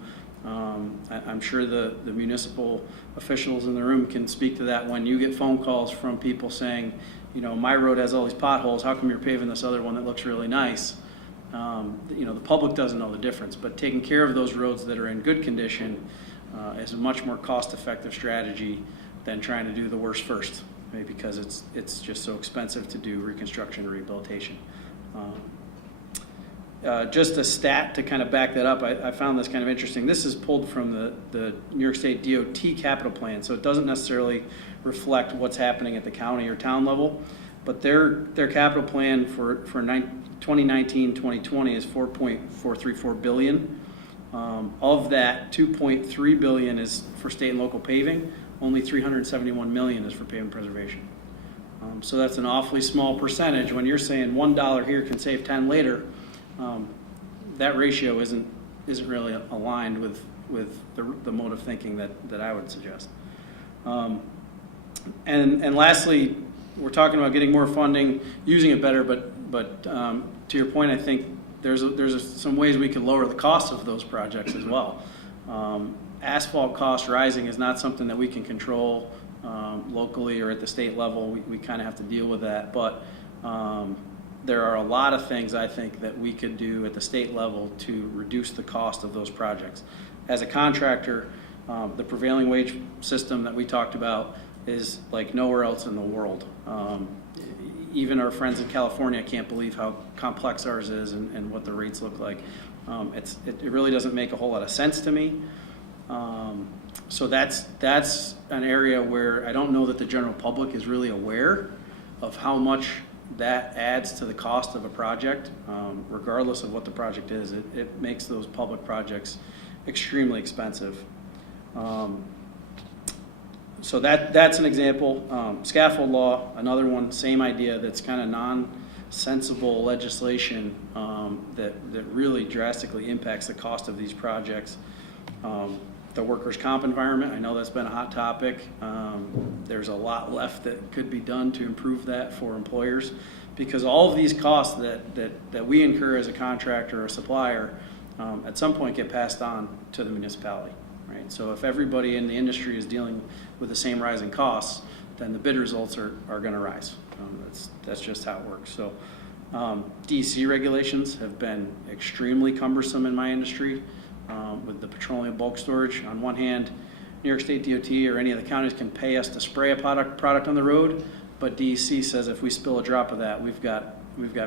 I'm sure the municipal officials in the room can speak to that. When you get phone calls from people saying, you know, my road has all these potholes, how come you're paving this other one that looks really nice? You know, the public doesn't know the difference, but taking care of those roads that are in good condition is a much more cost-effective strategy than trying to do the worst first, right? Because it's just so expensive to do reconstruction and rehabilitation. Just a stat to kind of back that up, I found this kind of interesting. This is pulled from the New York State DOT capital plan, so it doesn't necessarily reflect what's happening at the county or town level, but their capital plan for 2019-2020 is $4.434 billion. Of that, $2.3 billion is for state and local paving. Only $371 million is for pavement preservation. So that's an awfully small percentage. When you're saying $1 here can save 10 later, that ratio isn't really aligned with the mode of thinking that I would suggest. And lastly, we're talking about getting more funding, using it better, but to your point, I think there's some ways we can lower the cost of those projects as well. Asphalt cost rising is not something that we can control locally or at the state level. We kind of have to deal with that, but there are a lot of things I think that we could do at the state level to reduce the cost of those projects. As a contractor, the prevailing wage system that we talked about is like nowhere else in the world. Even our friends in California can't believe how complex ours is and what the rates look like. It really doesn't make a whole lot of sense to me. So that's an area where I don't know that the general public is really aware of how much that adds to the cost of a project, regardless of what the project is. It makes those public projects extremely expensive. So that's an example. Scaffold law, another one, same idea. That's kind of nonsensible legislation that really drastically impacts the cost of these projects. The workers' comp environment, I know that's been a hot topic. There's a lot left that could be done to improve that for employers, because all of these costs that we incur as a contractor or a supplier at some point get passed on to the municipality, right? So if everybody in the industry is dealing with the same rising costs, then the bid results are going to rise. That's just how it works. So DEC regulations have been extremely cumbersome in my industry. With the petroleum bulk storage. On one hand, New York State DOT or any of the counties can pay us to spray a product on the road, but DEC says if we spill a drop of that, we've got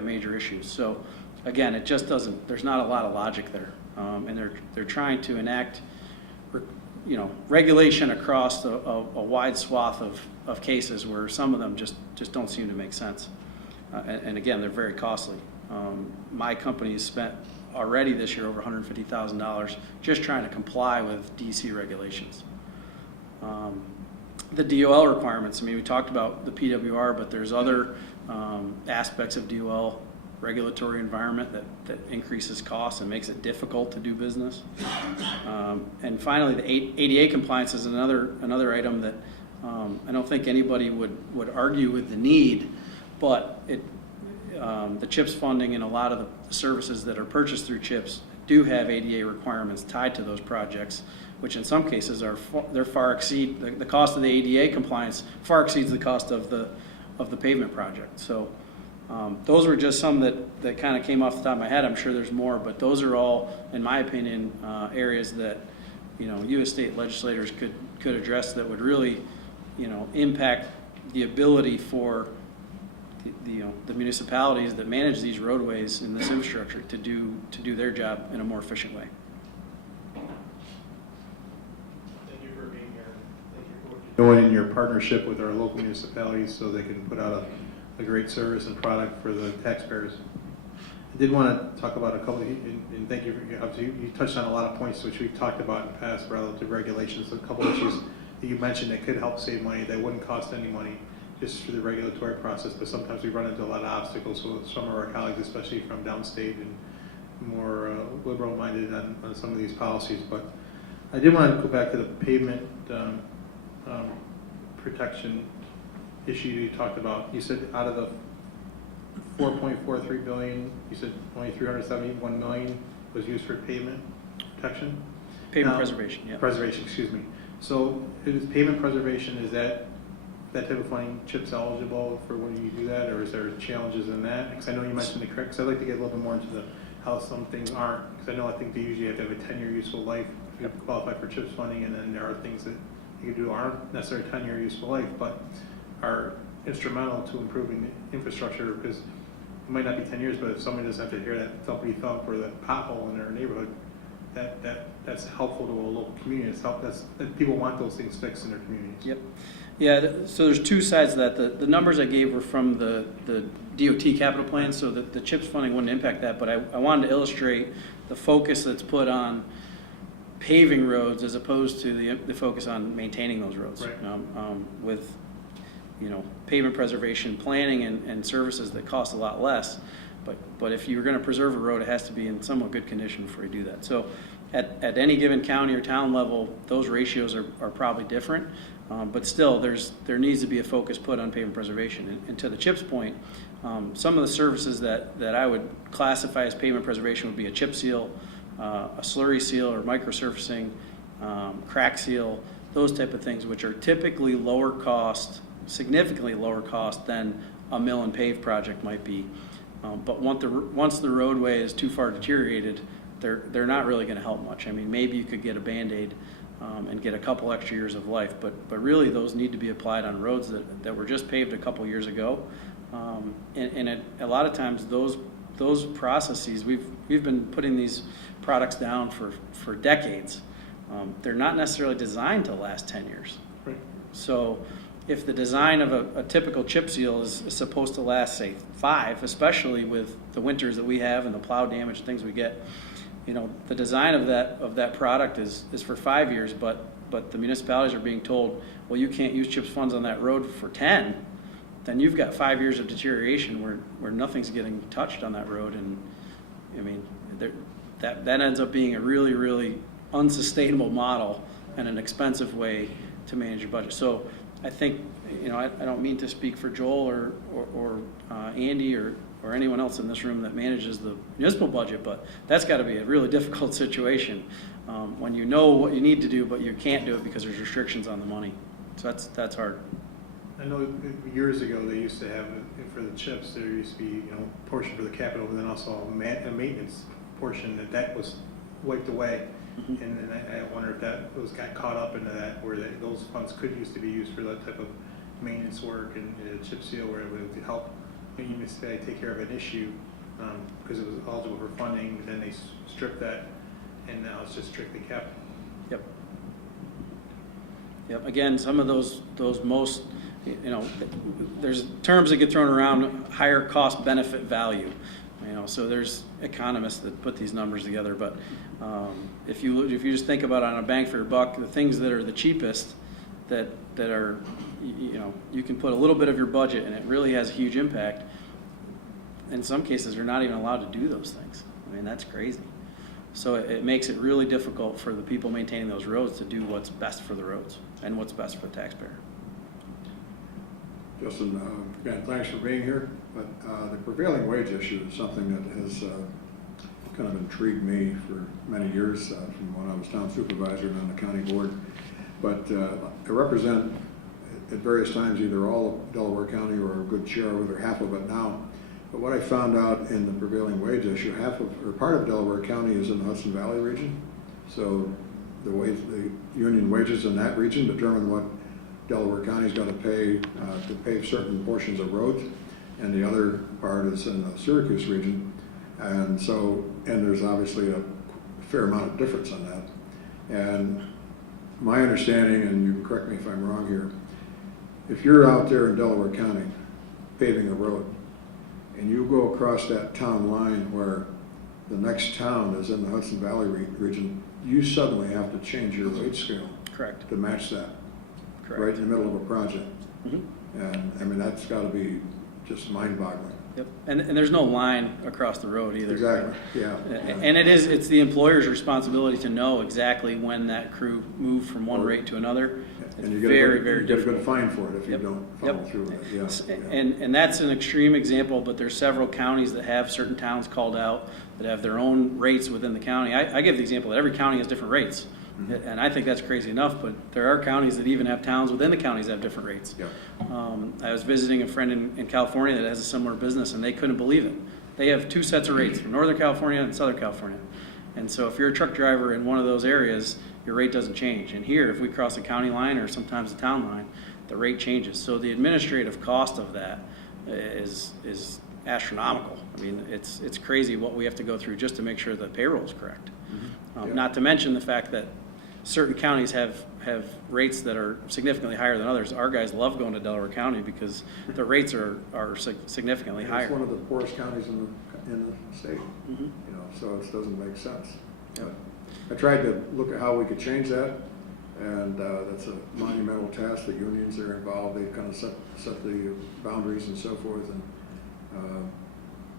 major issues. So again, it just doesn't. There's not a lot of logic there, and they're trying to enact, regulation across a wide swath of cases where some of them just don't seem to make sense, and again, they're very costly. My company has spent already this year over $150,000 just trying to comply with DC regulations. The DOL requirements, I mean, we talked about the PWR, but there's other aspects of DOL regulatory environment that increases costs and makes it difficult to do business. And finally, the ADA compliance is another item that I don't think anybody would argue with the need, but the CHIPS funding and a lot of the services that are purchased through CHIPS do have ADA requirements tied to those projects, which in some cases far exceed the cost of the ADA compliance far exceeds the cost of the pavement project. So those were just some that kind of came off the top of my head. I'm sure there's more, but those are all, in my opinion, areas that you as state legislators could address that would really impact the ability for the municipalities that manage these roadways and this infrastructure to do their job in a more efficient way. Thank you for being here. Thank you for what you're doing in your partnership with our local municipalities so they can put out a great service and product for the taxpayers. I did want to talk about a couple, and thank you for, obviously you touched on a lot of points which we've talked about in the past relative regulations, a couple issues. you mentioned that could help save money, that wouldn't cost any money just through the regulatory process, but sometimes we run into a lot of obstacles with some of our colleagues, especially from downstate and more liberal-minded on some of these policies. But I did want to go back to the pavement protection issue you talked about. You said out of the 4.43 billion, you said only 371 million was used for pavement protection? Pavement Now, preservation, yeah. Preservation, excuse me. So is pavement preservation, is that type of funding CHIPS eligible for when you do that, or is there challenges in that? Because I know you mentioned the correct, because I'd like to get a little bit more into how some things aren't, because I know I think they usually have to have a 10-year useful life if you qualify for CHIPS funding, and then there are things that you can do aren't necessarily 10-year useful life, but are instrumental to improving the infrastructure, because it might not be 10 years, but if somebody doesn't have to hear that thumpity thump or that pothole in their neighborhood, that's helpful to a local community. That people want those things fixed in their communities. Yep. Yeah, so there's two sides to that. The numbers I gave were from the DOT capital plan, so that the CHIPS funding wouldn't impact that, but I wanted to illustrate the focus that's put on paving roads as opposed to the focus on maintaining those roads. Right. With, pavement preservation planning and services that cost a lot less, but if you're going to preserve a road, it has to be in somewhat good condition before you do that. So at any given county or town level, those ratios are probably different, but still there needs to be a focus put on pavement preservation. And to the CHIPS point, some of the services that I would classify as pavement preservation would be a chip seal, a slurry seal or microsurfacing, crack seal, those type of things, which are typically lower cost, significantly lower cost than a mill and pave project might be. But once the roadway is too far deteriorated, they're not really going to help much. I mean, maybe you could get a Band-Aid and get a couple extra years of life, but really those need to be applied on roads that were just paved a couple years ago. And a lot of times those processes, we've been putting these products down for decades. They're not necessarily designed to last 10 years. Right. So if the design of a typical chip seal is supposed to last, say, 5, especially with the winters that we have and the plow damage and things we get, the design of that product is for 5 years, but the municipalities are being told, well, you can't use CHIPS funds on that road for 10, then you've got 5 years of deterioration where nothing's getting touched on that road. And I mean, that ends up being a really, really unsustainable model and an expensive way to manage your budget. So I think, I don't mean to speak for Joel or Andy or anyone else in this room that manages the municipal budget, but that's got to be a really difficult situation when you know what you need to do, but you can't do it because there's restrictions on the money. So that's hard. I know years ago they used to have, for the CHIPS, there used to be, a portion for the capital, but then also a maintenance portion that was wiped away. Mm-hmm. And I wonder if those got caught up into that, where those funds could used to be used for that type of maintenance work and chip seal, where it would help the municipality take care of an issue because it was eligible for funding. But then they stripped that, and now it's just strictly capital. Yep. Again, some of those most, there's terms that get thrown around: higher cost benefit value. So there's economists that put these numbers together, but if you just think about it on a bang for your buck, the things that are the cheapest, that are, you can put a little bit of your budget and it really has a huge impact. In some cases, they're not even allowed to do those things. I mean, that's crazy. So it makes it really difficult for the people maintaining those roads to do what's best for the roads and what's best for the taxpayer. Justin, again, thanks for being here. But the prevailing wage issue is something that has kind of intrigued me for many years from when I was town supervisor and on the county board. But I represent at various times either all of Delaware County or a good share of it or half of it now. But what I found out in the prevailing wage issue, part of Delaware County is in the Hudson Valley region. So the union wages in that region determine what Delaware County's got to pay certain portions of roads, and the other part is in the Syracuse region. And there's obviously a fair amount of difference on that. And my understanding, and you can correct me if I'm wrong here, if you're out there in Delaware County paving a road, and you go across that town line where the next town is in the Hudson Valley region, you suddenly have to change your wage scale. Correct. To match that. right in the middle of a project. Mhm. And, I mean, that's gotta be just mind-boggling. Yep, and there's no line across the road either. Exactly, yeah. And it's the employer's responsibility to know exactly when that crew moved from one rate to another. It's And you get very, a very good, you get a good difficult. fine for it if you Yep. don't follow Yep. through with it, yeah. yeah. And that's an extreme example, but there's several counties that have certain towns called out that have their own rates within the county. I give the example that every county has different rates. Mm-hmm. And I think that's crazy enough, but there are counties that even have towns within the counties that have different rates. Yeah. I was visiting a friend in California that has a similar business, and they couldn't believe it. They have two sets of rates, from Northern California and Southern California. And so if you're a truck driver in one of those areas, your rate doesn't change. And here, if we cross the county line or sometimes the town line, the rate changes. So the administrative cost of that is astronomical. I mean, it's crazy what we have to go through just to make sure the payroll is correct. Yeah. Not to mention the fact that certain counties have rates that are significantly higher than others. Our guys love going to Delaware County because the rates are significantly higher. It's one of the poorest counties in the state, Mhm. you know, so it doesn't make sense. But I tried to look at how we could change that, and that's a monumental task. The unions are involved. They kind of set the boundaries and so forth, and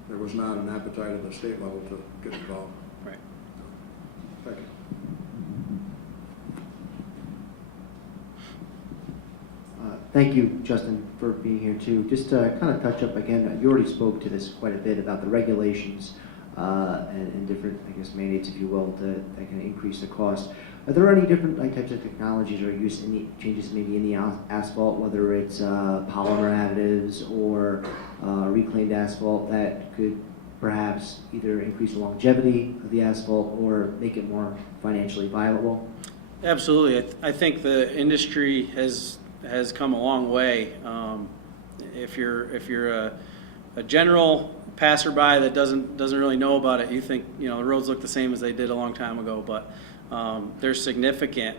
there was not an appetite at the state level to get involved. Right. Thank you. Thank you, Justin, for being here too. Just to kind of touch up again, you already spoke to this quite a bit about the regulations and different, I guess, mandates, if you will, that can increase the cost. Are there any different types of technologies or any changes maybe in the asphalt, whether it's polymer additives or reclaimed asphalt that could perhaps either increase the longevity of the asphalt or make it more financially viable? Absolutely. I think the industry has come a long way. If you're a general passerby that doesn't really know about it, you think the roads look the same as they did a long time ago. But there's significant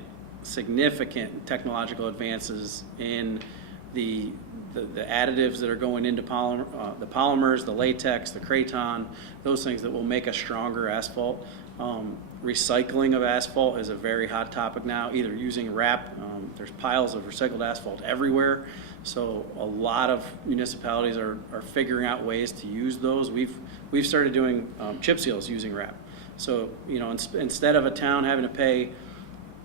technological advances in the additives that are going into the polymers, the latex, the kraton, those things that will make a stronger asphalt. Recycling of asphalt is a very hot topic now, either using wrap. There's piles of recycled asphalt everywhere. So a lot of municipalities are figuring out ways to use those. We've started doing chip seals using wrap. So, instead of a town having to pay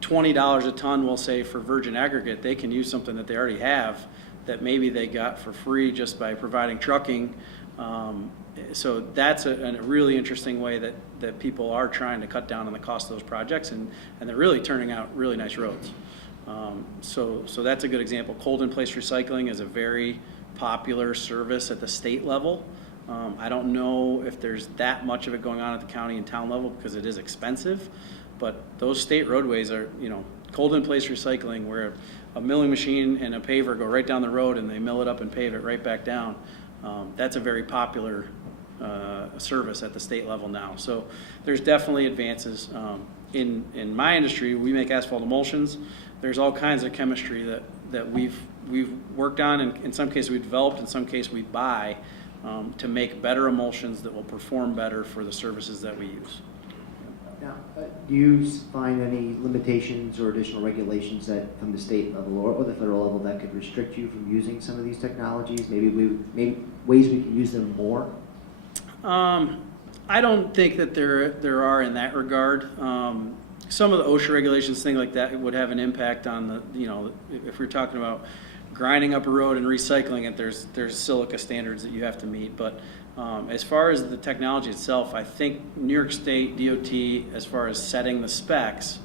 $20 a ton, we'll say, for virgin aggregate, they can use something that they already have that maybe they got for free just by providing trucking. So that's a really interesting way that people are trying to cut down on the cost of those projects, and they're really turning out really nice roads. So that's a good example. Cold in place recycling is a very popular service at the state level. I don't know if there's that much of it going on at the county and town level because it is expensive, but those state roadways are, cold in place recycling where a milling machine and a paver go right down the road and they mill it up and pave it right back down. That's a very popular service at the state level now. So there's definitely advances. In my industry, we make asphalt emulsions. There's all kinds of chemistry that we've worked on, and in some cases we developed, in some cases we buy to make better emulsions that will perform better for the services that we use. Now, do you find any limitations or additional regulations that from the state level or the federal level that could restrict you from using some of these technologies? Maybe ways we can use them more? I don't think that there are in that regard. Some of the OSHA regulations, things like that, would have an impact on if we're talking about grinding up a road and recycling it, there's silica standards that you have to meet. But as far as the technology itself, I think New York State DOT, as far as setting the specs,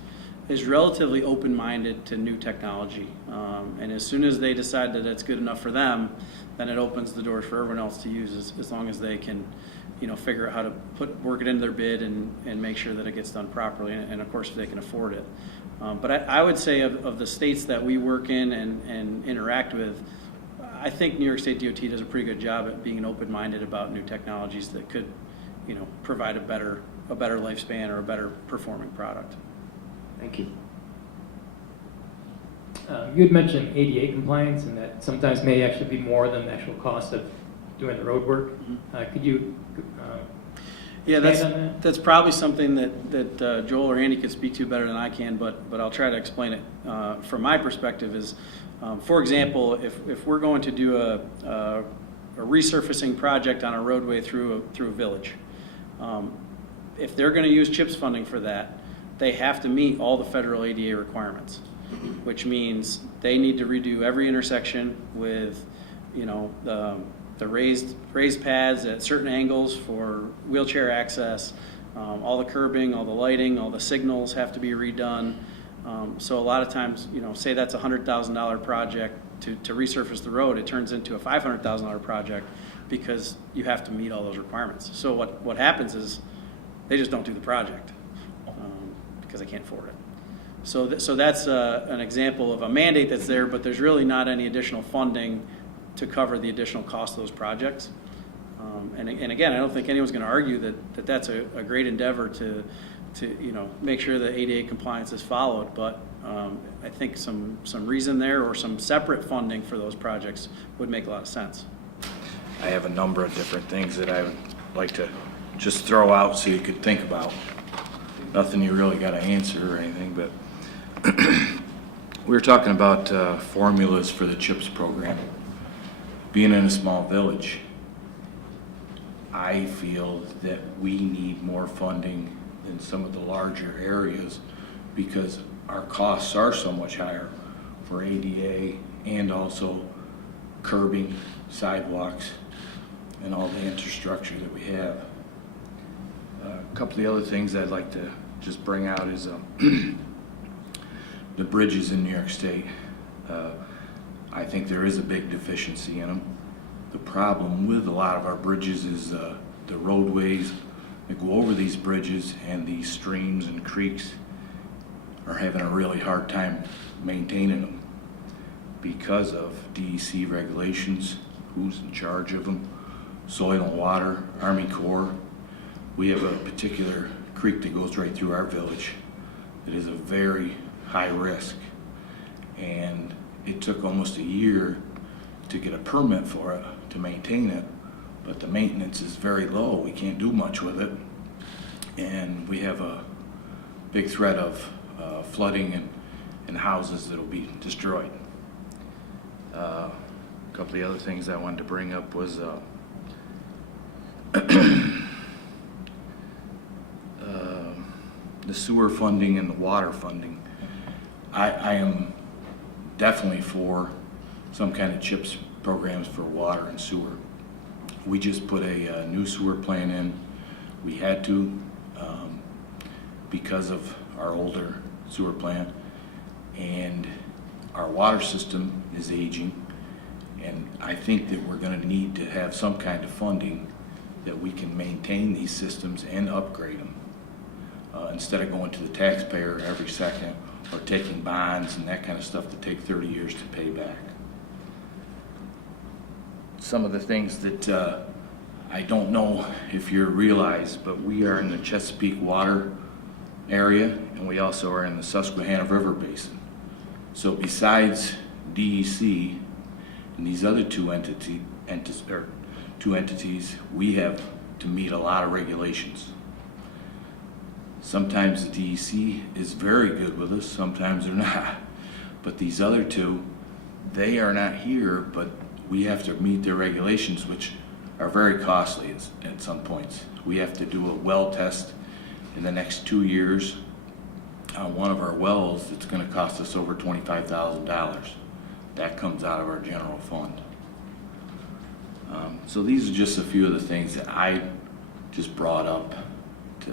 is relatively open-minded to new technology. And as soon as they decide that it's good enough for them, then it opens the doors for everyone else to use as long as they can figure out how to work it into their bid and make sure that it gets done properly, and of course if they can afford it. But I would say of the states that we work in and interact with, I think New York State DOT does a pretty good job at being open-minded about new technologies that could, provide a better lifespan or a better performing product. Thank you. You had mentioned ADA compliance, and that sometimes may actually be more than the actual cost of doing the road work. Could you? Yeah, expand on that? that's probably something that Joel or Andy could speak to better than I can, but I'll try to explain it. From my perspective is, for example, if we're going to do a resurfacing project on a roadway through a village, if they're going to use CHIPS funding for that, they have to meet all the federal ADA requirements, which means they need to redo every intersection with, you know, the raised pads at certain angles for wheelchair access, all the curbing, all the lighting, all the signals have to be redone. So a lot of times, you know, say that's a $100,000 project to resurface the road, it turns into a $500,000 project because you have to meet all those requirements. So what happens is they just don't do the project because they can't afford it. So that's an example of a mandate that's there, but there's really not any additional funding to cover the additional cost of those projects. And again, I don't think anyone's going to argue that that's a great endeavor to you know, make sure that ADA compliance is followed, but I think some reason there or some separate funding for those projects would make a lot of sense. I have a number of different things that I would like to just throw out so you could think about. Nothing you really got to answer or anything, but we were talking about formulas for the CHIPS program. Being in a small village, I feel that we need more funding in some of the larger areas because our costs are so much higher for ADA and also curbing, sidewalks, and all the infrastructure that we have. A couple of the other things I'd like to just bring out is the bridges in New York State. I think there is a big deficiency in them. The problem with a lot of our bridges is the roadways that go over these bridges and these streams and creeks are having a really hard time maintaining them because of DEC regulations, who's in charge of them, soil and water, Army Corps. We have a particular creek that goes right through our village that is a very high risk, and it took almost a year to get a permit for it to maintain it, but the maintenance is very low. We can't do much with it, and we have a big threat of flooding and houses that'll be destroyed. A couple of the other things I wanted to bring up was the sewer funding and the water funding. I am definitely for some kind of CHIPS programs for water and sewer. We just put a new sewer plant in. We had to because of our older sewer plant, and our water system is aging, and I think that we're going to need to have some kind of funding that we can maintain these systems and upgrade them instead of going to the taxpayer every second or taking bonds and that kind of stuff that take 30 years to pay back. Some of the things that I don't know if you realize, but we are in the Chesapeake water area, and we also are in the Susquehanna River Basin. So besides DEC and these other two entities, we have to meet a lot of regulations. Sometimes the DEC is very good with us, sometimes they're not. But these other two, they are not here, but we have to meet their regulations, which are very costly at some points. We have to do a well test in the next 2 years on one of our wells. It's going to cost us over $25,000. That comes out of our general fund. So these are just a few of the things that I just brought up to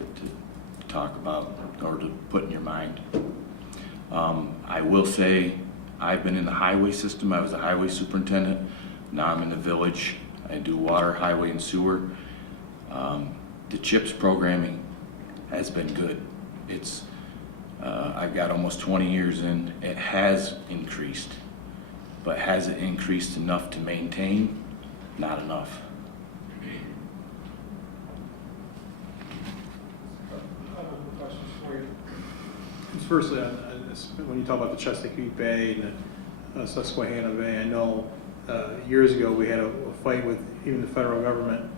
talk about or to put in your mind. I will say I've been in the highway system. I was a highway superintendent. Now I'm in the village. I do water, highway, and sewer. The CHIPS programming has been good. It's I've got almost 20 years in. It has increased, but has it increased enough to maintain? Not enough. Firstly, when you talk about the Chesapeake Bay and the Susquehanna Bay, I know years ago we had a fight with even the federal government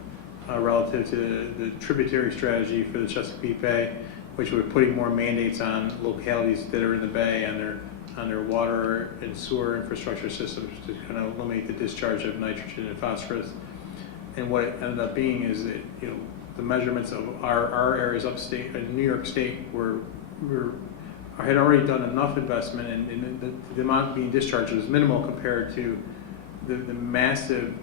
relative to the tributary strategy for the Chesapeake Bay, which we're putting more mandates on localities that are in the bay on their water and sewer infrastructure systems to kind of eliminate the discharge of nitrogen and phosphorus. And what it ended up being is that, you know, the measurements of our areas upstate, in New York State, had already done enough investment, and the amount being discharged was minimal compared to the massive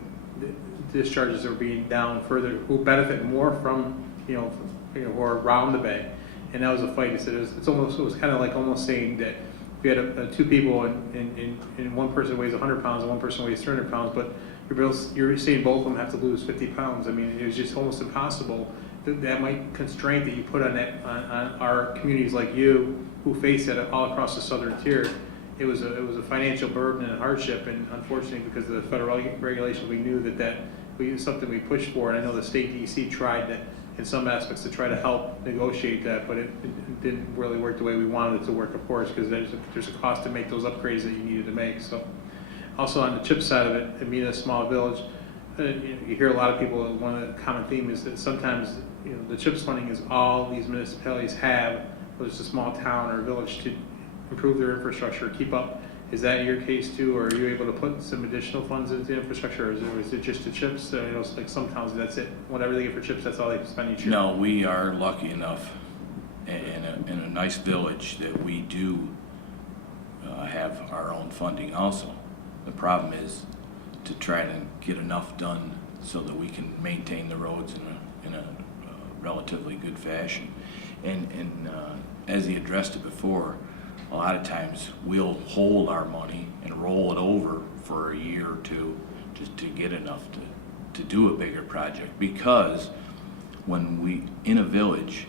discharges that are being down further, who benefit more from, who are around the bay. And that was a fight. It was kind of like almost saying that if you had two people and one person weighs 100 pounds and one person weighs 300 pounds, but you're saying both of them have to lose 50 pounds. I mean, it was just almost impossible. That might constraint that you put on our communities like you, who face it all across the southern tier. It was a financial burden and a hardship, and unfortunately, because of the federal regulations, we knew that was something we pushed for. And I know the state DC tried to, in some aspects, to try to help negotiate that, but it didn't really work the way we wanted it to work, of course, because there's a cost to make those upgrades that you needed to make. So, also on the chip side of it, being a small village, you hear a lot of people. One of the common themes is that sometimes the CHIPS funding is all these municipalities have, whether it's a small town or a village, to improve their infrastructure, keep up. Is that your case too, or are you able to put some additional funds into infrastructure, or is it just the CHIPS? It's like some towns, that's it. Whatever they get for CHIPS, that's all they can spend each year. No, we are lucky enough in a nice village that we do have our own funding also. The problem is to try to get enough done so that we can maintain the roads in a relatively good fashion. And as he addressed it before, a lot of times we'll hold our money and roll it over for a year or two to get enough to do a bigger project, because when we, in a village,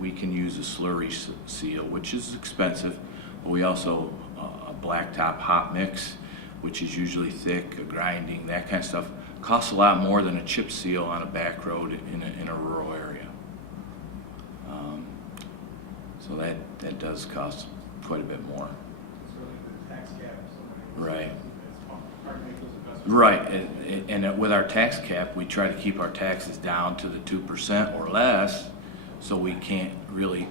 we can use a slurry seal, which is expensive, but we also, a blacktop hot mix, which is usually thick, a grinding, that kind of stuff, costs a lot more than a chip seal on a back road in a rural area. So that does cost quite a bit more. Right. Right, and with our tax cap, we try to keep our taxes down to the 2% or less, so we can't really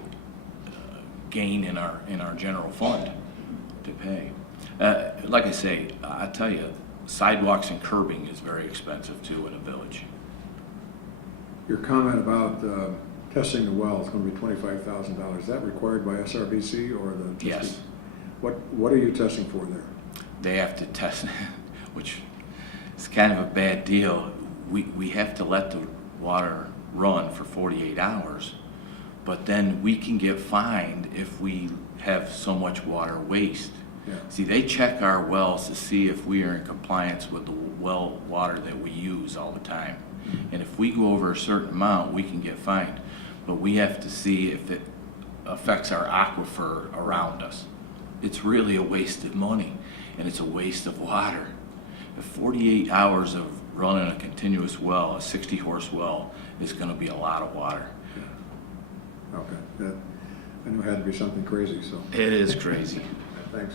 gain in our general fund to pay. Like I say, I tell you, sidewalks and curbing is very expensive too in a village. Your comment about testing the well is going to be $25,000. Is that required by SRBC or the? Yes. What are you testing for there? They have to test, which is kind of a bad deal. We have to let the water run for 48 hours, but then we can get fined if we have so much water waste. Yeah. See, they check our wells to see if we are in compliance with the well water that we use all the time. And if we go over a certain amount, we can get fined. But we have to see if it affects our aquifer around us. It's really a waste of money, and it's a waste of water. If 48 hours of running a continuous well, a 60-horse well, is going to be a lot of water. Okay. I knew it had to be something crazy, so. It is crazy. Thanks.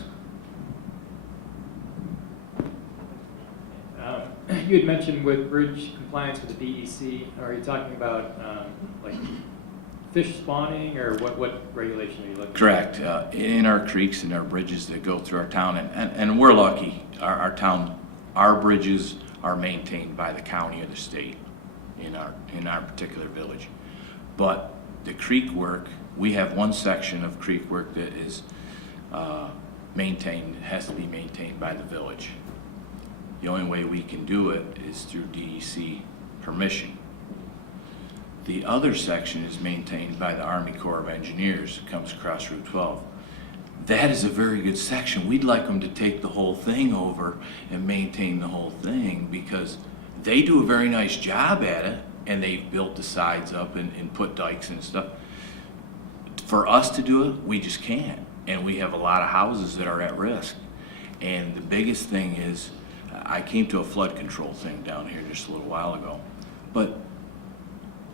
You had mentioned with bridge compliance with the DEC. Are you talking about like fish spawning, or what regulation are you looking at? Correct. In our creeks and our bridges that go through our town, and we're lucky, our town, our bridges are maintained by the county or the state in our particular village. But the creek work, we have one section of creek work that is has to be maintained by the village. The only way we can do it is through DEC permission. The other section is maintained by the Army Corps of Engineers. It comes across Route 12. That is a very good section. We'd like them to take the whole thing over and maintain the whole thing, because they do a very nice job at it, and they've built the sides up and put dikes and stuff. For us to do it, we just can't. And we have a lot of houses that are at risk. And the biggest thing is, I came to a flood control thing down here just a little while ago, but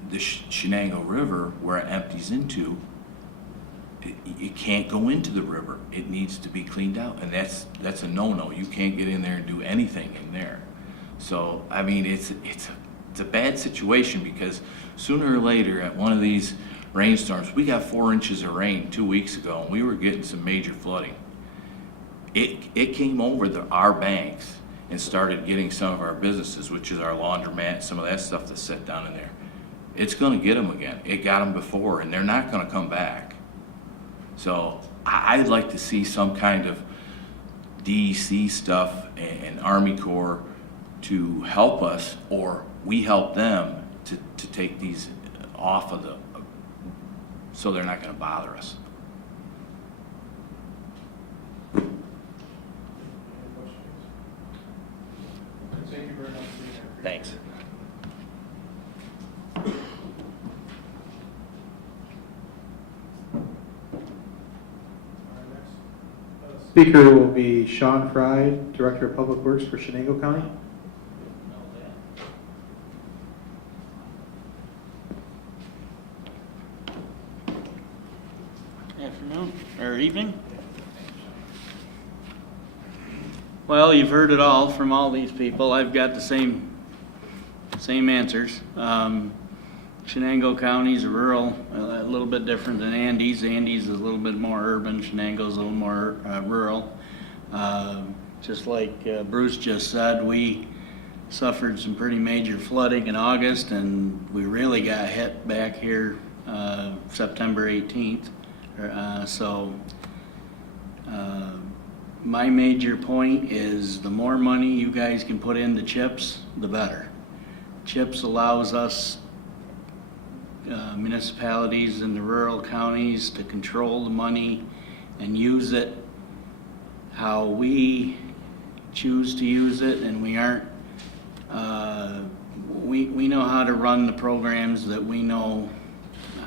the Shenango River, where it empties into, it can't go into the river. It needs to be cleaned out, and that's a no-no. You can't get in there and do anything in there. So, I mean, it's it's a bad situation because sooner or later at one of these rainstorms, we got 4 inches of rain 2 weeks ago and we were getting some major flooding. It came over our banks and started getting some of our businesses, which is our laundromat, some of that stuff that's set down in there. It's gonna get them again. It got them before and they're not gonna come back. So I'd like to see some kind of DEC stuff and Army Corps to help us, or we help them to take these off of so they're not gonna bother us. Thank you very much. Thanks. Speaker will be Sean Fry, Director of Public Works for Shenango County. Afternoon, or evening. Well, you've heard it all from all these people. I've got the same answers. Shenango County's rural, a little bit different than Andes. Andes is a little bit more urban. Shenango's a little more rural. Just like Bruce just said, we suffered some pretty major flooding in August, and we really got hit back here September 18th. My major point is the more money you guys can put into CHIPS, the better. CHIPS allows us municipalities in the rural counties to control the money and use it how we choose to use it, and we aren't we know how to run the programs, that we know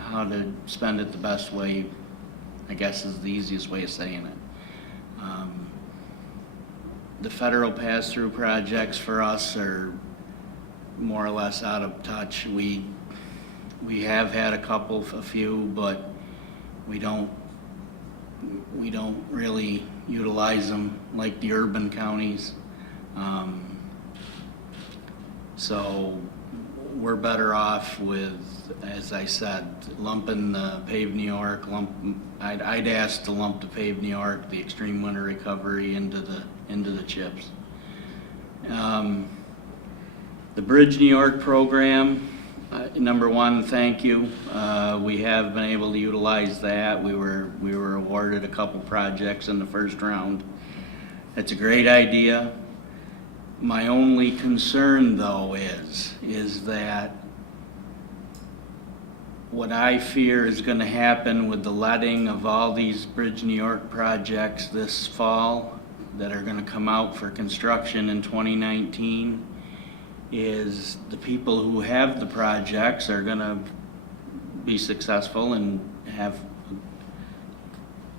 how to spend it the best way, I guess is the easiest way of saying it. The federal pass-through projects for us are more or less out of touch. We have had a few, but we don't really utilize them like the urban counties. So we're better off with, as I said, lumping the paved New York. I'd ask to lump the paved New York, the extreme winter recovery into the CHIPS. The Bridge New York program. Number one, thank you. We have been able to utilize that. We were awarded a couple projects in the first round. It's a great idea. My only concern, though, is that what I fear is going to happen with the letting of all these Bridge New York projects this fall that are going to come out for construction in 2019 is the people who have the projects are going to be successful and have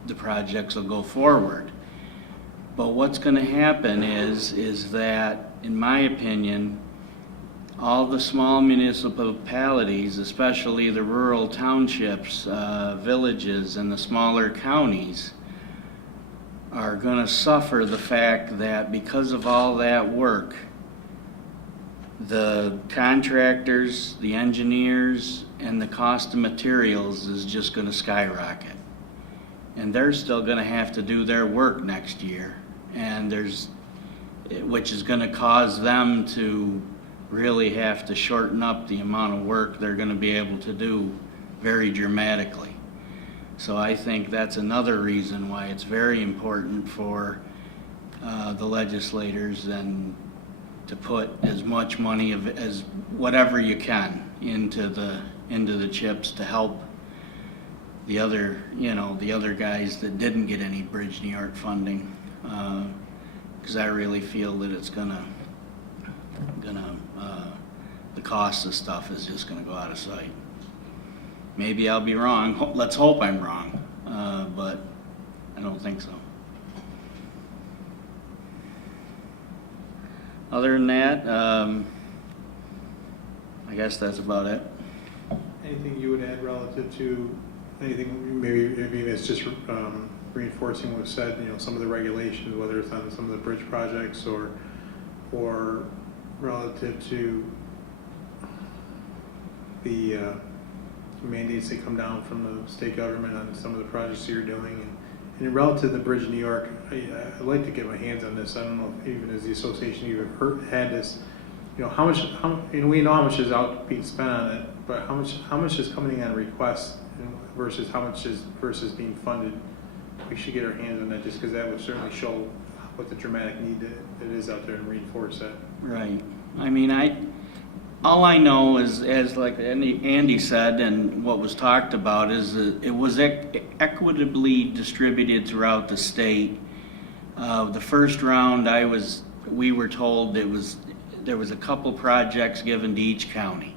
the projects will go forward. But what's going to happen is that, in my opinion, all the small municipalities, especially the rural townships, villages, and the smaller counties, are going to suffer the fact that because of all that work, the contractors, the engineers, and the cost of materials is just going to skyrocket. And they're still going to have to do their work next year, which is going to cause them to really have to shorten up the amount of work they're going to be able to do very dramatically. So I think that's another reason why it's very important for the legislators and to put as much money as whatever you can into the CHIPS to help the other guys that didn't get any Bridge New York funding, because I really feel that it's gonna the cost of stuff is just gonna go out of sight. Maybe I'll be wrong. Let's hope I'm wrong, but I don't think so. Other than that, I guess that's about it. Anything you would add relative to anything, maybe it's just reinforcing what was said, some of the regulations, whether it's on some of the bridge projects or relative to the mandates that come down from the state government on some of the projects that you're doing. And relative to the Bridge in New York, I'd like to get my hands on this. I don't know if even as the association you've had this, you know, and we know how much is out being spent on it, but how much is coming on request versus how much is versus being funded? We should get our hands on that, just because that would certainly show what the dramatic need that is out there and reinforce that. Right. I mean, all I know is, as like Andy said, and what was talked about, is that it was equitably distributed throughout the state. The first round, we were told there was a couple projects given to each county.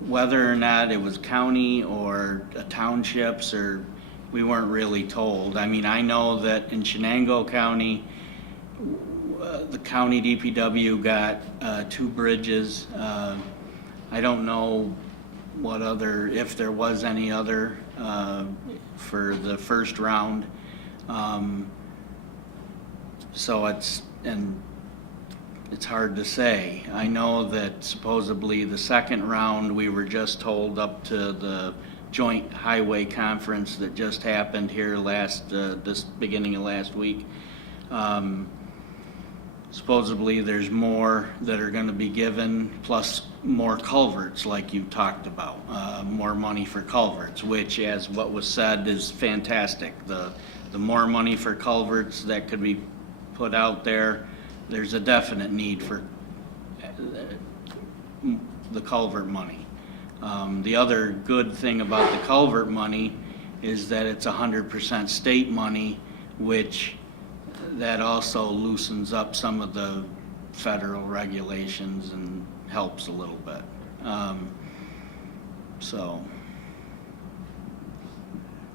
Whether or not it was county or townships, or we weren't really told. I mean, I know that in Shenango County, the county DPW got 2 bridges. I don't know if there was any other for the first round. So it's hard to say. I know that supposedly the second round, we were just told up to the joint highway conference that just happened here this beginning of last week. Supposedly there's more that are going to be given, plus more culverts like you talked about, more money for culverts, which, as what was said, is fantastic. The more money for culverts that could be put out there, there's a definite need for the culvert money. The other good thing about the culvert money is that it's 100% state money, which that also loosens up some of the federal regulations and helps a little bit.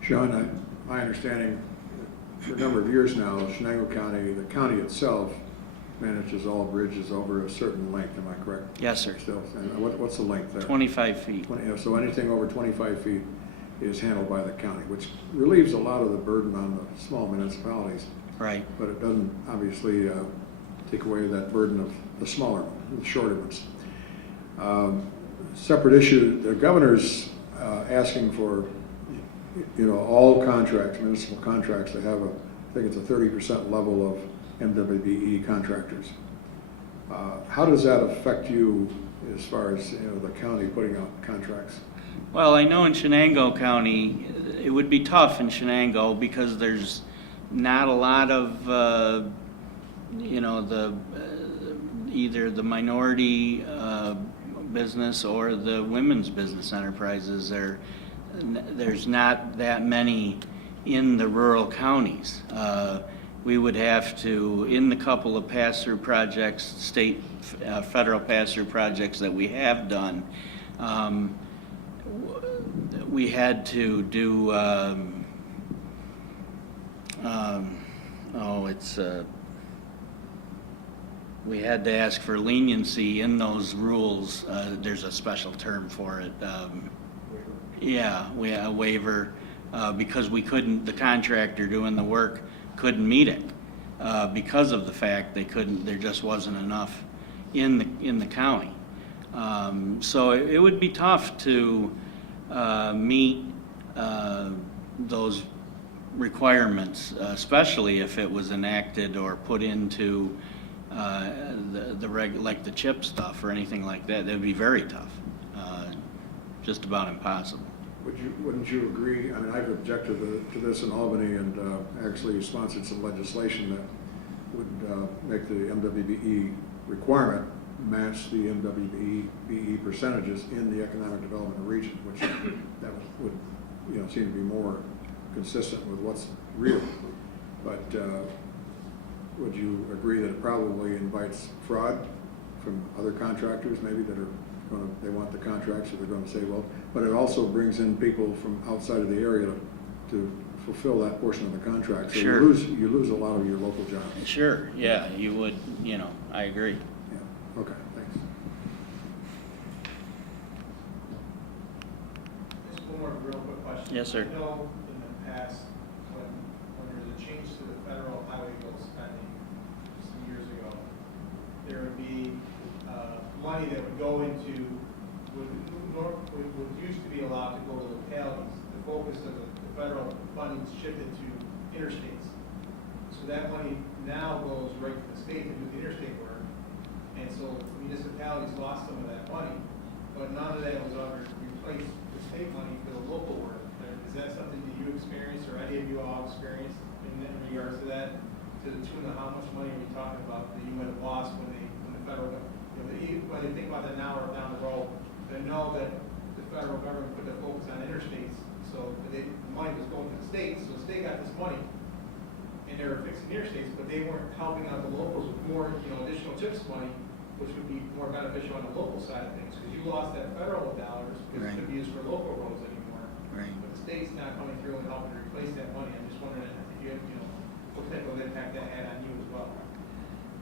Sean, my understanding, for a number of years now, Shenango County, the county itself, manages all bridges over a certain length, am I correct? Yes, sir. Still, and what's the length there? 25 feet. So anything over 25 feet is handled by the county, which relieves a lot of the burden on the small municipalities. Right. But it doesn't obviously take away that burden of the smaller, the shorter ones. Separate issue, the governor's asking for, all contracts, municipal contracts, to have I think it's a 30% level of MWBE contractors. How does that affect you as far as the county putting out contracts? Well, I know in Shenango County, it would be tough in Shenango because there's not a lot of, either the minority business or the women's business enterprises. There's not that many in the rural counties. We would have to, in the couple of pass-through projects, state, federal pass-through projects that we have done, we had to do, we had to ask for leniency in those rules. There's a special term for it. A waiver, because we couldn't, the contractor doing the work couldn't meet it because of the fact there just wasn't enough in the county. So it would be tough to meet those requirements, especially if it was enacted or put into like the chip stuff or anything like that. That would be very tough, just about impossible. Wouldn't you agree? I mean, I've objected to this in Albany and actually sponsored some legislation that would make the MWBE requirement match the MWBE percentages in the economic development region, which that would seem to be more consistent with what's real. But would you agree that it probably invites fraud from other contractors maybe that are they want the contract, so they're going to say, well, but it also brings in people from outside of the area to fulfill that portion of the contract. So Sure. you lose a lot of your local jobs. Sure, yeah, you would, I agree. Yeah. Okay, thanks. Just one more real quick question. Yes, sir. I know in the past, when there was a change to the federal highway bill spending some years ago, there would be line money that would go into, would used to be allowed to go to localities. The focus of the federal funding shifted to interstates. So that money now goes right to the state to do the interstate work. And so municipalities lost some of that money, but none of that was ever replaced with state money for the local work. Is that something that you experienced or any of you all experienced in regards to that? To the tune of how much money are we talking about that you would have lost when the federal, when they think about that now or down the road, they know that the federal government put the focus on interstates, so the money was going to the states, so the state got this money, and they were fixing interstates, but they weren't helping out the locals with more, additional CHIPS money, which would be more beneficial on the local side of things, because you lost that federal dollars because it could be used for local roads anymore. Right. But the state's not coming through and helping to replace that money. I'm just wondering if you, what type of impact that had on you as well.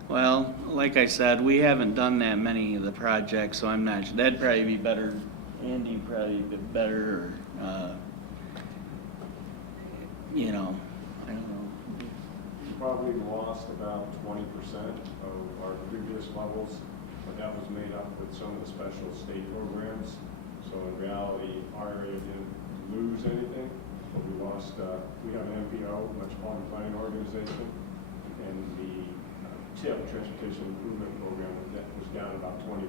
Well, like I said, we haven't done that many of the projects, so I'm not, that'd probably be better, Andy probably be better, or, I don't know. Probably lost about 20% of our previous levels, but that was made up with some of the special state programs. So in reality, our area didn't lose anything, but we lost, we have an MPO, Metropolitan Planning Organization, and the TIP, Transportation Improvement Program, that was down about 20%,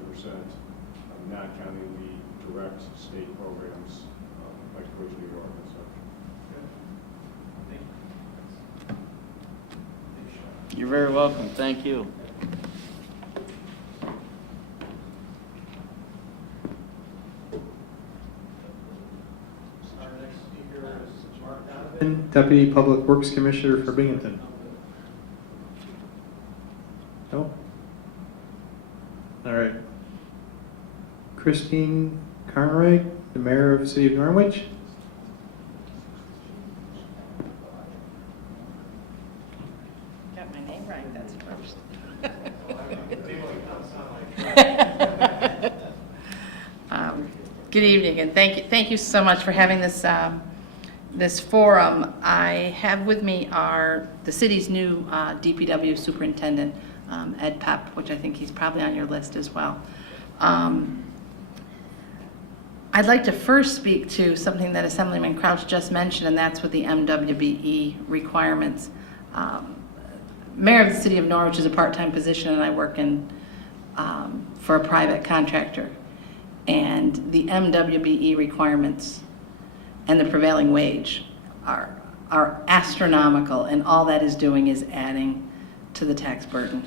not counting the direct state programs like Bridge New York and such. You're very welcome, thank you. Our next speaker is Mark Donovan, Deputy Public Works Commissioner for Binghamton. No? All right. Christine Carnwright, the Mayor of the City of Norwich. Got my name right, that's first. Good evening, and thank you so much for having this forum. I have with me the city's new DPW superintendent, Ed Pepp, which I think he's probably on your list as well. I'd like to first speak to something that Assemblyman Crouch just mentioned, and that's with the MWBE requirements. Mayor of the City of Norwich is a part-time position, and I work for a private contractor. And the MWBE requirements and the prevailing wage are astronomical, and all that is doing is adding to the tax burden.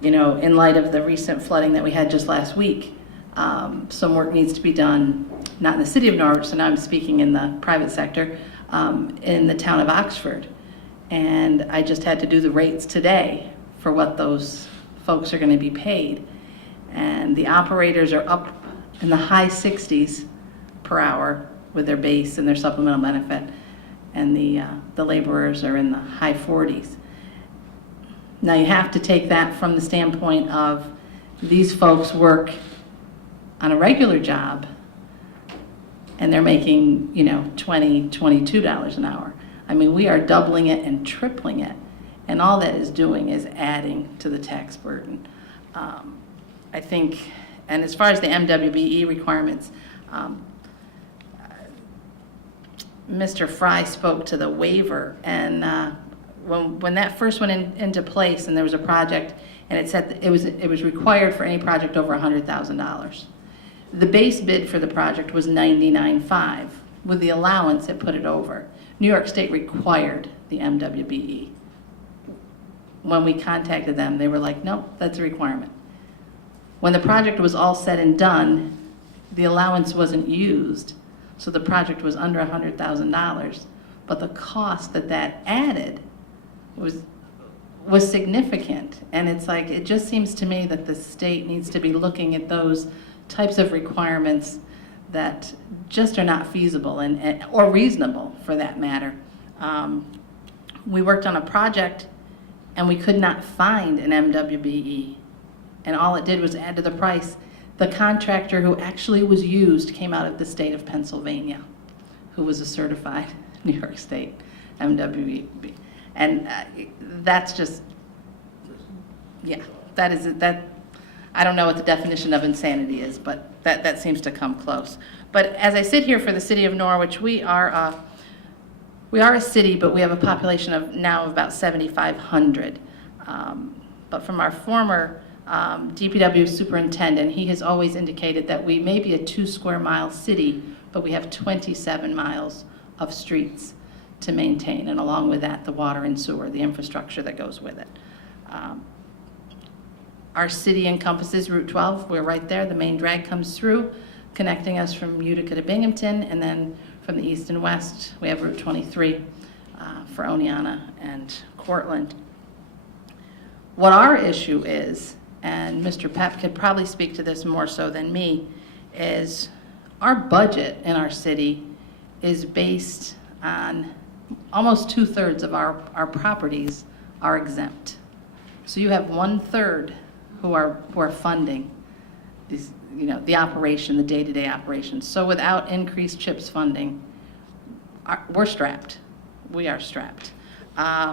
In light of the recent flooding that we had just last week, some work needs to be done, not in the City of Norwich, so now I'm speaking in the private sector, in the town of Oxford. And I just had to do the rates today for what those folks are going to be paid. And the operators are up in the high 60s per hour with their base and their supplemental benefit. And the laborers are in the high 40s. Now you have to take that from the standpoint of these folks work on a regular job and they're making, $20, $22 an hour. I mean, we are doubling it and tripling it. And all that is doing is adding to the tax burden. I think, and as far as the MWBE requirements, Mr. Fry spoke to the waiver, and when that first went into place, and there was a project, and it said it was required for any project over $100,000. The base bid for the project was $99,500. With the allowance, it put it over. New York State required the MWBE. When we contacted them, they were like, nope, that's a requirement. When the project was all said and done, the allowance wasn't used, so the project was under $100,000, but the cost that added was significant. And it's like, it just seems to me that the state needs to be looking at those types of requirements that just are not feasible or reasonable for that matter. We worked on a project and we could not find an MWBE. And all it did was add to the price. The contractor who actually was used came out of the state of Pennsylvania, who was a certified New York State MWBE. And that's just, yeah, that I don't know what the definition of insanity is, but that seems to come close. But as I sit here for the city of Norwich, we are a city, but we have a population of now of about 7,500. But from our former DPW superintendent, he has always indicated that we may be a 2 square mile city, but we have 27 miles of streets to maintain, and along with that, the water and sewer, the infrastructure that goes with it. Our city encompasses Route 12. We're right there. The main drag comes through, connecting us from Utica to Binghamton, and then from the east and west, we have Route 23 for Oneonta and Cortland. What our issue is, and Mr. Pep could probably speak to this more so than me, is our budget in our city is based on almost 2/3 of our properties are exempt. So you have 1/3 who are funding these, the operation, the day-to-day operations. So without increased CHIPS funding, we're strapped. We are strapped.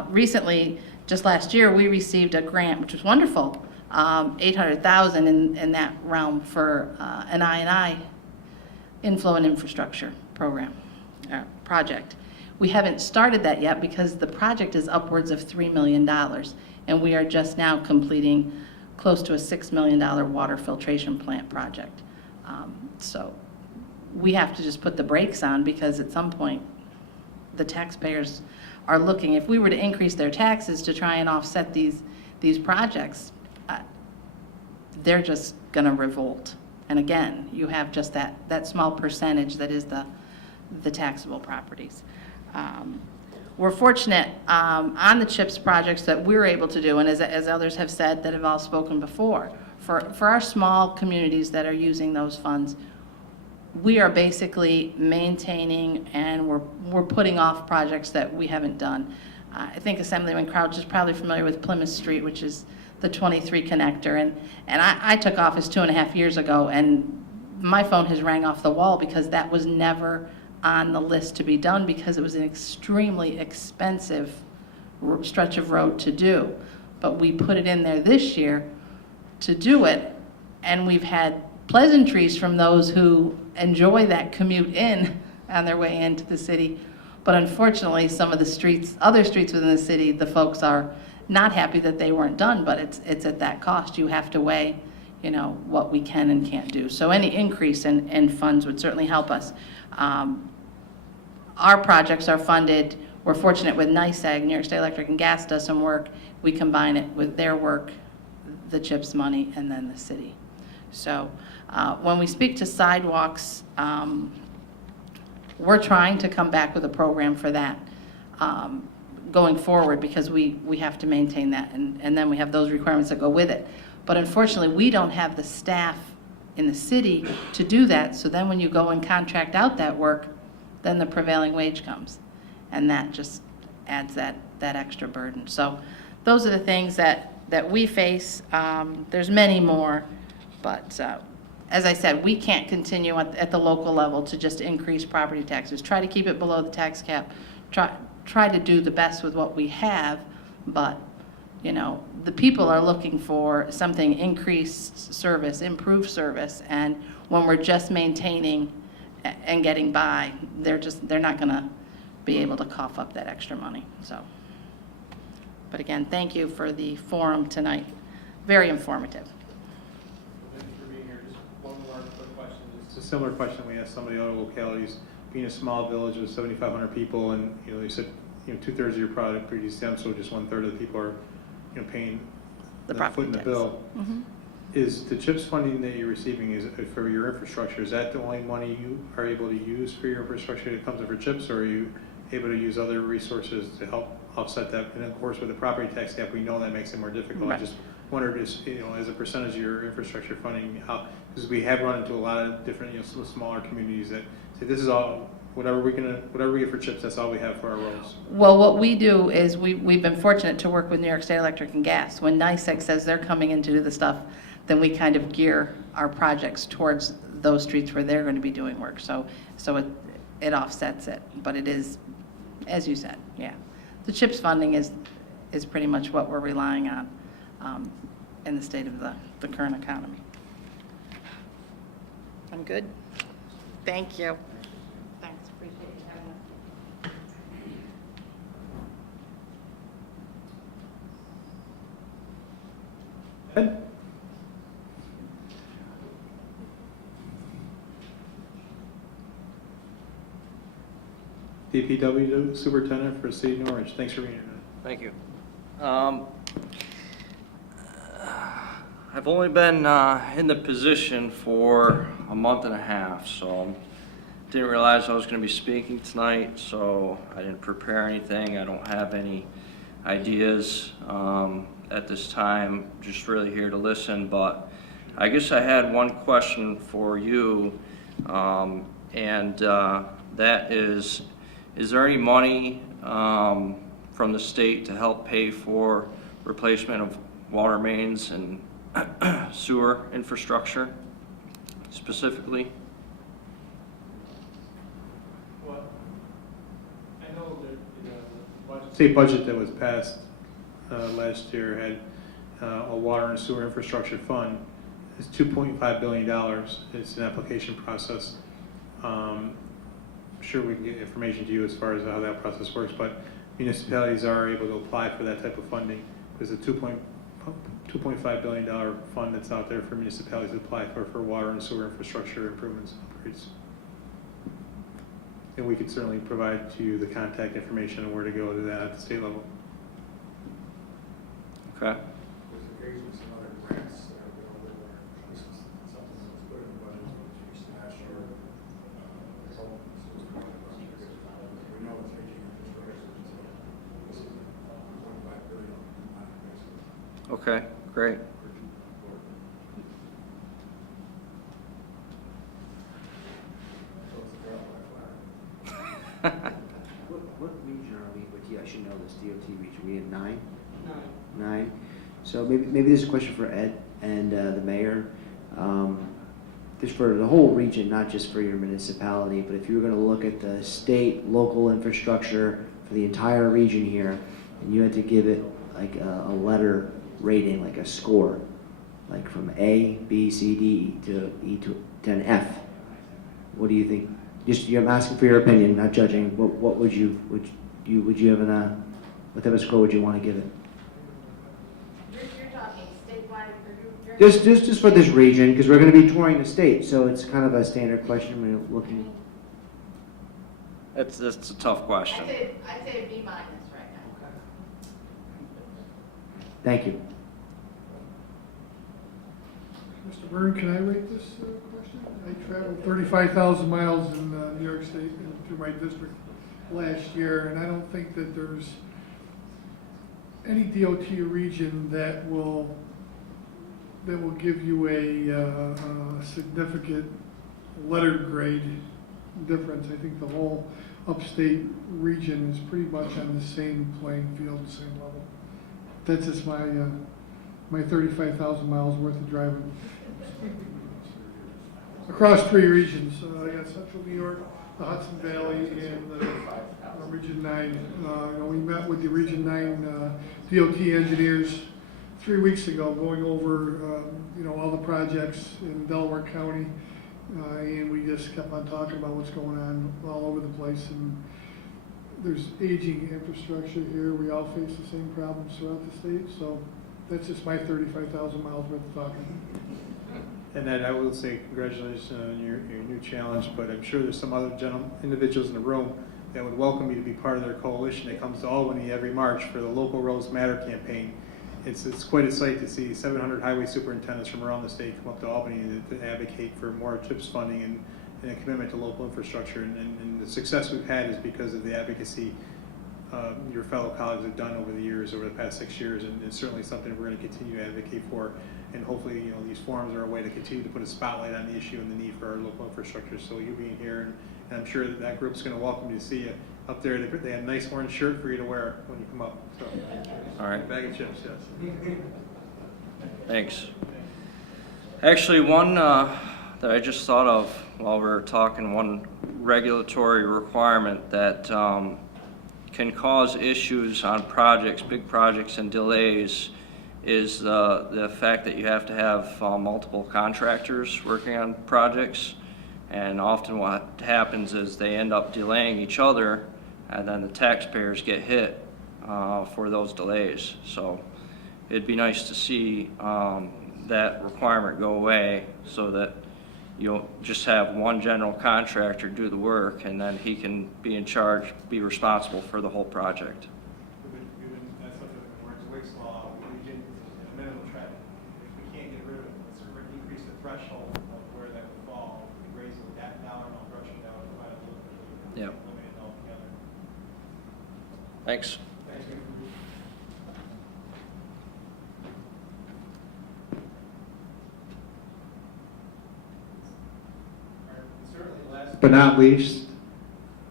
Recently, just last year, we received a grant, which was wonderful, $800,000 in that realm for an I&I inflow and infrastructure program, project. We haven't started that yet because the project is upwards of $3 million, and we are just now completing close to a $6 million water filtration plant project. So we have to just put the brakes on, because at some point, the taxpayers are looking. If we were to increase their taxes to try and offset these projects, they're just going to revolt. And again, you have just that small percentage that is the taxable properties. We're fortunate on the CHIPS projects that we're able to do, and as others have said that have all spoken before, for our small communities that are using those funds, we are basically maintaining and we're putting off projects that we haven't done. I think Assemblyman Crouch is probably familiar with Plymouth Street, which is the 23 connector, and I took office 2.5 years ago, and my phone has rang off the wall because that was never on the list to be done, because it was an extremely expensive stretch of road to do. But we put it in there this year to do it, and we've had pleasantries from those who enjoy that commute in on their way into the city. But unfortunately, some of the streets, other streets within the city, the folks are not happy that they weren't done, but it's at that cost. You have to weigh, what we can and can't do. So any increase in funds would certainly help us. Our projects are funded. We're fortunate with NYSEG, New York State Electric and Gas does some work. We combine it with their work, the CHIPS money, and then the city. So when we speak to sidewalks, we're trying to come back with a program for that going forward, because we have to maintain that, and then we have those requirements that go with it. But unfortunately, we don't have the staff in the city to do that, so then when you go and contract out that work, then the prevailing wage comes, and that just adds that extra burden. So those are the things that we face. There's many more, but as I said, we can't continue at the local level to just increase property taxes. Try to keep it below the tax cap. Try to do the best with what we have, but the people are looking for something increased service, improved service, and when we're just maintaining and getting by, they're not going to be able to cough up that extra money. So, but again, thank you for the forum tonight. Very informative. Thank you for being here. Just one more quick question. It's a similar question we asked some of the other localities. Being a small village with 7,500 people, and you said 2/3 of your product pretty exempt, so just 1/3 of the people are paying The foot property in the tax. bill. Mm-hmm. Is the CHIPS funding that you're receiving for your infrastructure, is that the only money you are able to use for your infrastructure that comes in for CHIPS, or are you able to use other resources to help offset that? And of course, with the property tax cap, we know that makes it more difficult. Right. I just wondered, as a percentage of your infrastructure funding, because we have run into a lot of different, smaller communities that say, this is all, whatever we get for CHIPS, that's all we have for our roads. Well, what we do is we've been fortunate to work with New York State Electric and Gas. When NYSEG says they're coming in to do the stuff, then we kind of gear our projects towards those streets where they're going to be doing work. So it offsets it, but it is, as you said, yeah. The CHIPS funding is pretty much what we're relying on. in the state of the current economy. I'm good? Thank you. Thanks, appreciate you having us. Ed? DPW Superintendent for the City of Orange. Thanks for being here tonight. Thank you. I've only been in the position for a month and a half, so didn't realize I was going to be speaking tonight, so I didn't prepare anything. I don't have any ideas at this time, just really here to listen, but I guess I had one question for you, and that is there any money from the state to help pay for replacement of water mains and sewer infrastructure specifically? Well, I know that the state budget that was passed last year had a water and sewer infrastructure fund. It's $2.5 billion. It's an application process. I'm sure we can get information to you as far as how that process works, but municipalities are able to apply for that type of funding. There's a $2.5 billion fund that's out there for municipalities to apply for water and sewer infrastructure improvements and upgrades. And we could certainly provide to you the contact information and where to go to that at the state level. Okay. There's occasionally some other grants that are available where this is something that was put in the budget last year. We know it's aging infrastructure, so this is $1.5 billion. Okay, great. What region are we, but yeah, I should know this, DOT region, we have 9? 9. So maybe this is a question for Ed and the mayor. Just for the whole region, not just for your municipality, but if you were going to look at the state, local infrastructure for the entire region here, and you had to give it like a letter rating, like a score, like from A, B, C, D to E to an F, what do you think? Just I'm asking for your opinion, not judging. What would you have what type of score would you want to give it? You're talking statewide, or Just for this region, because we're going to be touring the state, so it's kind of a standard question when you're looking. That's a tough question. I'd say a B- right now. Thank you. Mr. Byrne, can I rate this question? I traveled 35,000 miles in New York State and through my district last year, and I don't think that there's any DOT region that will give you a significant letter grade difference. I think the whole upstate region is pretty much on the same playing field, the same level. That's just my 35,000 miles worth of driving across 3 regions. I got Central New York, the Hudson Valley, and Region 9. We met with the Region 9 DOT engineers 3 weeks ago, going over all the projects in Delaware County, and we just kept on talking about what's going on all over the place. And there's aging infrastructure here. We all face the same problems throughout the state. So that's just my 35,000 miles worth of talking. And then I will say congratulations on your new challenge, but I'm sure there's some other individuals in the room that would welcome you to be part of their coalition that comes to Albany every March for the Local Roads Matter campaign. It's quite a sight to see 700 highway superintendents from around the state come up to Albany to advocate for more CHIPS funding and a commitment to local infrastructure. And the success we've had is because of the advocacy your fellow colleagues have done over the years, over the past 6 years, and it's certainly something we're going to continue to advocate for. And hopefully, these forums are a way to continue to put a spotlight on the issue and the need for our local infrastructure. So you being here, and I'm sure that group's going to welcome you to see you up there. They have a nice orange shirt for you to wear when you come up. So, All right. Bag of chips, yes. Thanks. Actually, one that I just thought of while we were talking, one regulatory requirement that can cause issues on projects, big projects, and delays is the fact that you have to have multiple contractors working on projects. And often what happens is they end up delaying each other, and then the taxpayers get hit for those delays. So it'd be nice to see that requirement go away, so that you'll just have one general contractor do the work, and then he can be in charge, be responsible for the whole project. That's something that we're in Wick's law, we did a minimum trend. If we can't get rid of it, let's increase the threshold of where that would fall. We raise that dollar amount threshold down to provide a little bit. Yep. Eliminate it altogether. Thanks. Thank you. But not least,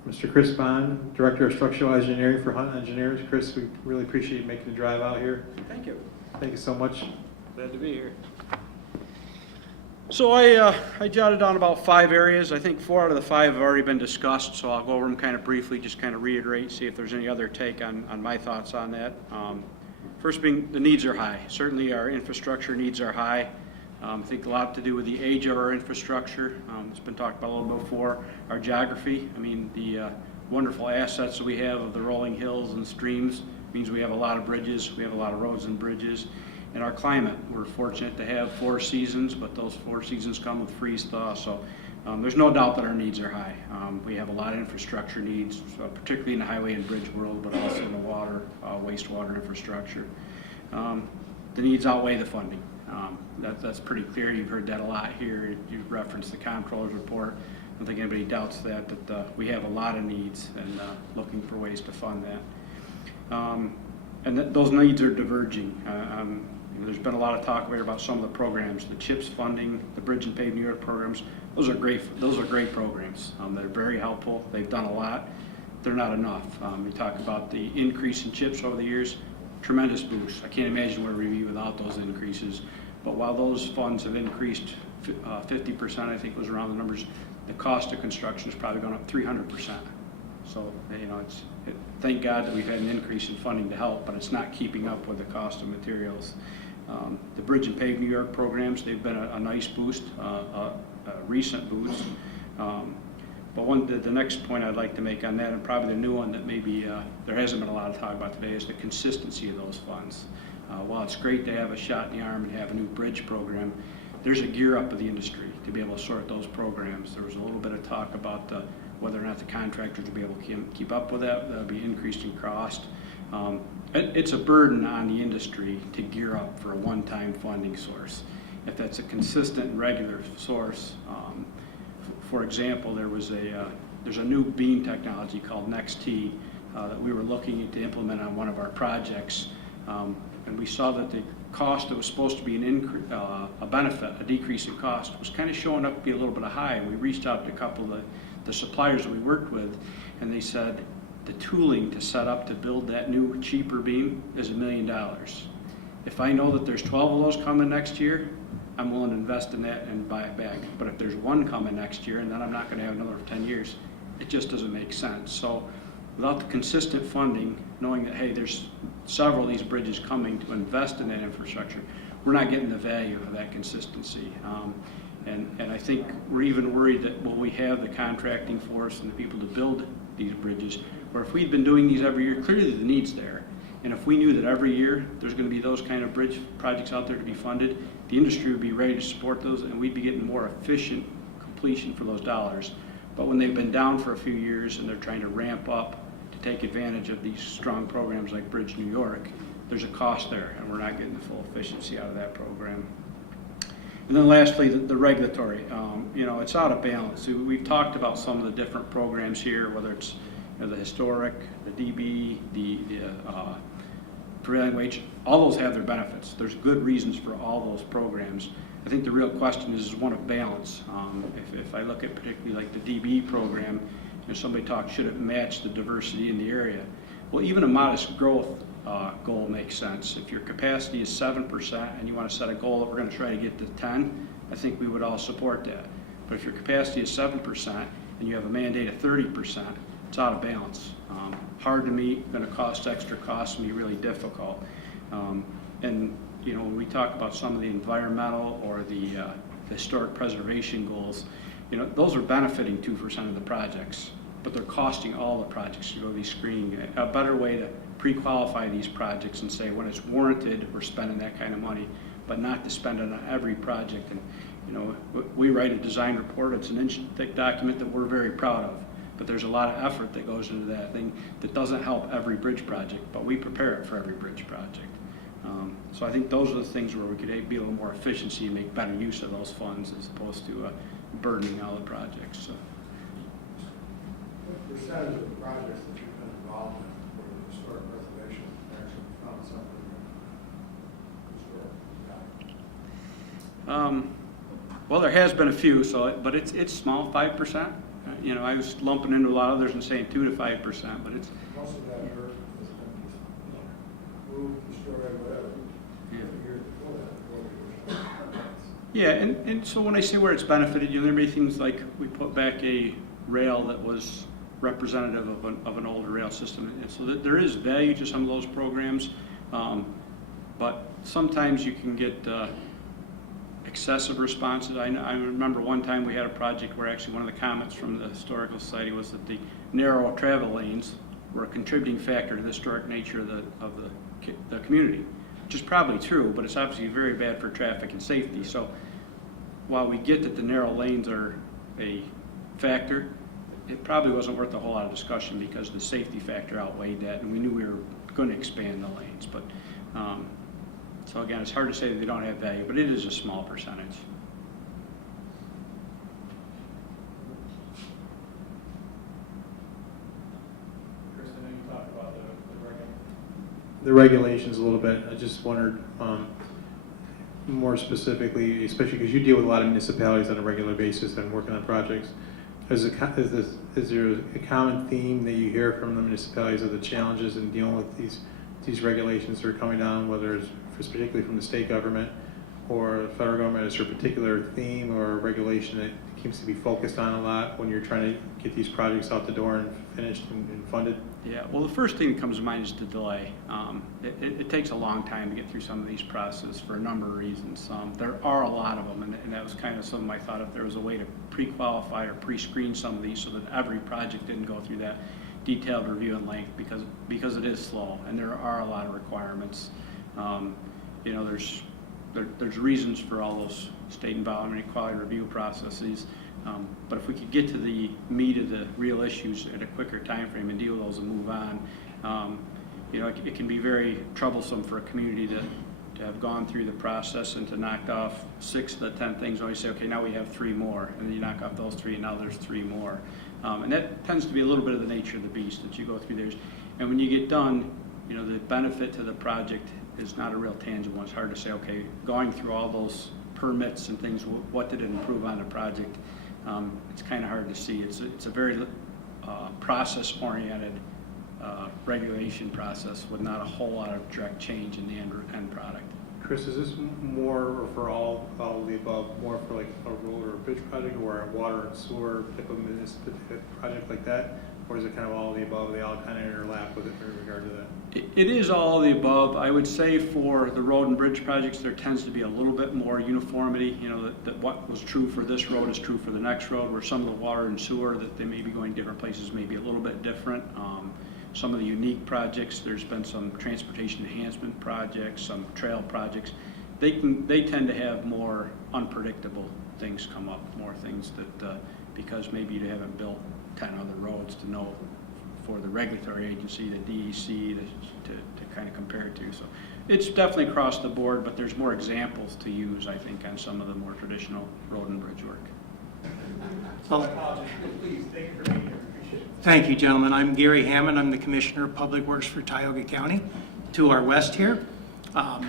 Mr. Chris Bond, Director of Structural Engineering for Hunt Engineers. Chris, we really appreciate you making the drive out here. Thank you. Thank you so much. Glad to be here. So I jotted down about 5 areas. I think 4 out of the 5 have already been discussed, so I'll go over them kind of briefly, just kind of reiterate, see if there's any other take on my thoughts on that. First being, the needs are high. Certainly our infrastructure needs are high. I think a lot to do with the age of our infrastructure. It's been talked about a little bit before. Our geography, I mean, the wonderful assets that we have of the rolling hills and streams means we have a lot of bridges, we have a lot of roads and bridges. And our climate, we're fortunate to have 4 seasons, but those 4 seasons come with freeze thaw, so there's no doubt that our needs are high. We have a lot of infrastructure needs, particularly in the highway and bridge world, but also in the water, wastewater infrastructure. The needs outweigh the funding. That's pretty clear. You've heard that a lot here. You've referenced the comptroller's report. I don't think anybody doubts that we have a lot of needs and looking for ways to fund that. And those needs are diverging. There's been a lot of talk here about some of the programs, the CHIPS funding, the Bridge and Pave New York programs. Those are great programs. They're very helpful. They've done a lot. They're not enough. We talk about the increase in CHIPS over the years. Tremendous boost. I can't imagine where we'd be without those increases. But while those funds have increased 50%, I think was around the numbers, the cost of construction has probably gone up 300%. So, thank God that we've had an increase in funding to help, but it's not keeping up with the cost of materials. The Bridge and Pave New York programs, they've been a nice boost, a recent boost. But the next point I'd like to make on that, and probably the new one that maybe there hasn't been a lot of talk about today, is the consistency of those funds. While it's great to have a shot in the arm and have a new bridge program, there's a gear up of the industry to be able to sort those programs. There was a little bit of talk about whether or not the contractors will be able to keep up with that. That'll be increased in cost. It's a burden on the industry to gear up for a one-time funding source. If that's a consistent and regular source, for example, there's a new beam technology called NextT that we were looking to implement on one of our projects, and we saw that the cost that was supposed to be a benefit, a decrease in cost, was kind of showing up to be a little bit high. And we reached out to a couple of the suppliers that we worked with, and they said the tooling to set up to build that new cheaper beam is $1 million. If I know that there's 12 of those coming next year, I'm willing to invest in that and buy it back. But if there's one coming next year and then I'm not going to have another 10 years, it just doesn't make sense. So without the consistent funding, knowing that, hey, there's several of these bridges coming to invest in that infrastructure, we're not getting the value of that consistency. And I think we're even worried that will we have the contracting force and the people to build these bridges, or if we'd been doing these every year, clearly the need's there. And if we knew that every year there's going to be those kind of bridge projects out there to be funded, the industry would be ready to support those and we'd be getting more efficient completion for those dollars. But when they've been down for a few years and they're trying to ramp up to take advantage of these strong programs like Bridge New York, there's a cost there and we're not getting the full efficiency out of that program. And then lastly, the regulatory. It's out of balance. We've talked about some of the different programs here, whether it's the historic, the DB, the prevailing wage. All those have their benefits. There's good reasons for all those programs. I think the real question is one of balance. If I look at particularly like the DB program, somebody talks, should it match the diversity in the area? Well, even a modest growth goal makes sense. If your capacity is 7% and you want to set a goal that we're going to try to get to 10, I think we would all support that. But if your capacity is 7% and you have a mandate of 30%, it's out of balance. Hard to meet, going to cost extra costs, and be really difficult. And you know, when we talk about some of the environmental or the historic preservation goals, you know, those are benefiting 2% of the projects, but they're costing all the projects to go these screening. A better way to pre-qualify these projects and say when it's warranted, we're spending that kind of money, but not to spend it on every project. And, you know, we write a design report, it's an inch-thick document that we're very proud of, but there's a lot of effort that goes into that thing that doesn't help every bridge project, but we prepare it for every bridge project. So I think those are the things where we could be a little more efficiency and make better use of those funds as opposed to burdening all the projects. So. What percentage of the projects that you've been involved in for the historic preservation actually found something historic? Well, there has been a few, but it's small, 5%. You know, I was lumping into a lot of others and saying 2 to 5%, but it's. Most of that earth has been just moved, destroyed, whatever. Yeah, and so when I say where it's benefited, you know, there may be things like we put back a rail that was representative of an older rail system, and so that there is value to some of those programs, but sometimes you can get excessive responses. I remember one time we had a project where actually one of the comments from the Historical Society was that the narrow travel lanes were a contributing factor to the historic nature of the community, which is probably true, but it's obviously very bad for traffic and safety. So while we get that the narrow lanes are a factor, it probably wasn't worth a whole lot of discussion because the safety factor outweighed that, and we knew we were going to expand the lanes. But so again, it's hard to say that they don't have value, but it is a small percentage. Chris, I know you talked about the regulations a little bit. I just wondered more specifically, especially because you deal with a lot of municipalities on a regular basis and working on projects. Is there a common theme that you hear from the municipalities of the challenges in dealing with these regulations that are coming down, whether it's particularly from the state government or the federal government? Is there a particular theme or regulation that seems to be focused on a lot when you're trying to get these projects out the door and finished and funded? Yeah, well, the first thing that comes to mind is the delay. It takes a long time to get through some of these processes for a number of reasons. There are a lot of them, and that was kind of something I thought if there was a way to pre-qualify or pre-screen some of these so that every project didn't go through that detailed review and length because it is slow and there are a lot of requirements. You know, there's reasons for all those state environmental quality review processes. But if we could get to the meat of the real issues at a quicker time frame and deal with those and move on, you know, it can be very troublesome for a community to have gone through the process and to knock off 6 of the 10 things, and always say, okay, now we have 3 more, and then you knock off those 3, and now there's 3 more. And that tends to be a little bit of the nature of the beast that you go through there. And when you get done, you know, the benefit to the project is not a real tangible one. It's hard to say, okay, going through all those permits and things, what did it improve on the project? It's kind of hard to see. It's a very process-oriented regulation process with not a whole lot of direct change in the end product. Chris, is this more for all of the above, more for like a road or a bridge project or a water and sewer type of municipal project like that? Or is it kind of all of the above, they all kind of interlap with it in regard to that? It is all of the above. I would say for the road and bridge projects, there tends to be a little bit more uniformity, you know, that what was true for this road is true for the next road, where some of the water and sewer, that they may be going different places, may be a little bit different. Some of the unique projects, there's been some transportation enhancement projects, some trail projects. They tend to have more unpredictable things come up, more things that, because maybe you haven't built 10 other roads to know for the regulatory agency, the DEC, to kind of compare it to. So it's definitely across the board, but there's more examples to use, I think, on some of the more traditional road and bridge work. Thank you, gentlemen. I'm Gary Hammond. I'm the Commissioner of Public Works for Tioga County. To our west here, I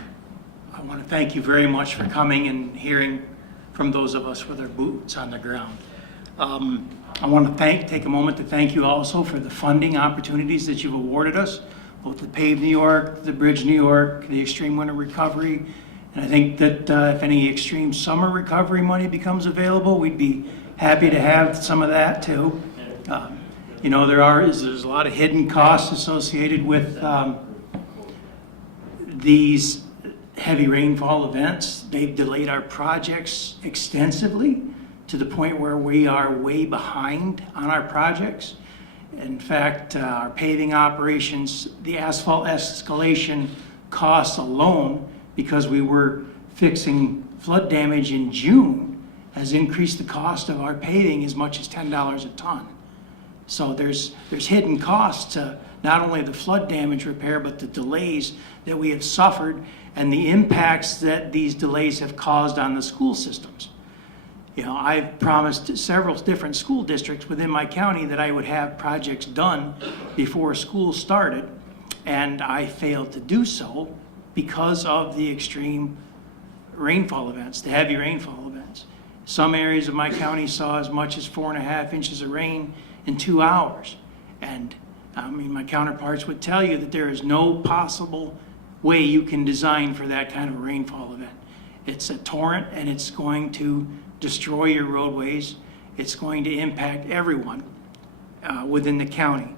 want to thank you very much for coming and hearing from those of us with our boots on the ground. I want to take a moment to thank you also for the funding opportunities that you've awarded us, both the Pave New York, the Bridge New York, the Extreme Winter Recovery. And I think that if any extreme summer recovery money becomes available, we'd be happy to have some of that too. You know, there's a lot of hidden costs associated with these heavy rainfall events. They've delayed our projects extensively to the point where we are way behind on our projects. In fact, our paving operations, the asphalt escalation costs alone, because we were fixing flood damage in June, has increased the cost of our paving as much as $10 a ton. So there's hidden costs to not only the flood damage repair, but the delays that we have suffered and the impacts that these delays have caused on the school systems. You know, I've promised several different school districts within my county that I would have projects done before school started, and I failed to do so because of the extreme rainfall events, the heavy rainfall events. Some areas of my county saw as much as 4.5 inches of rain in 2 hours. And I mean, my counterparts would tell you that there is no possible way you can design for that kind of a rainfall event. It's a torrent, and it's going to destroy your roadways. It's going to impact everyone within the county.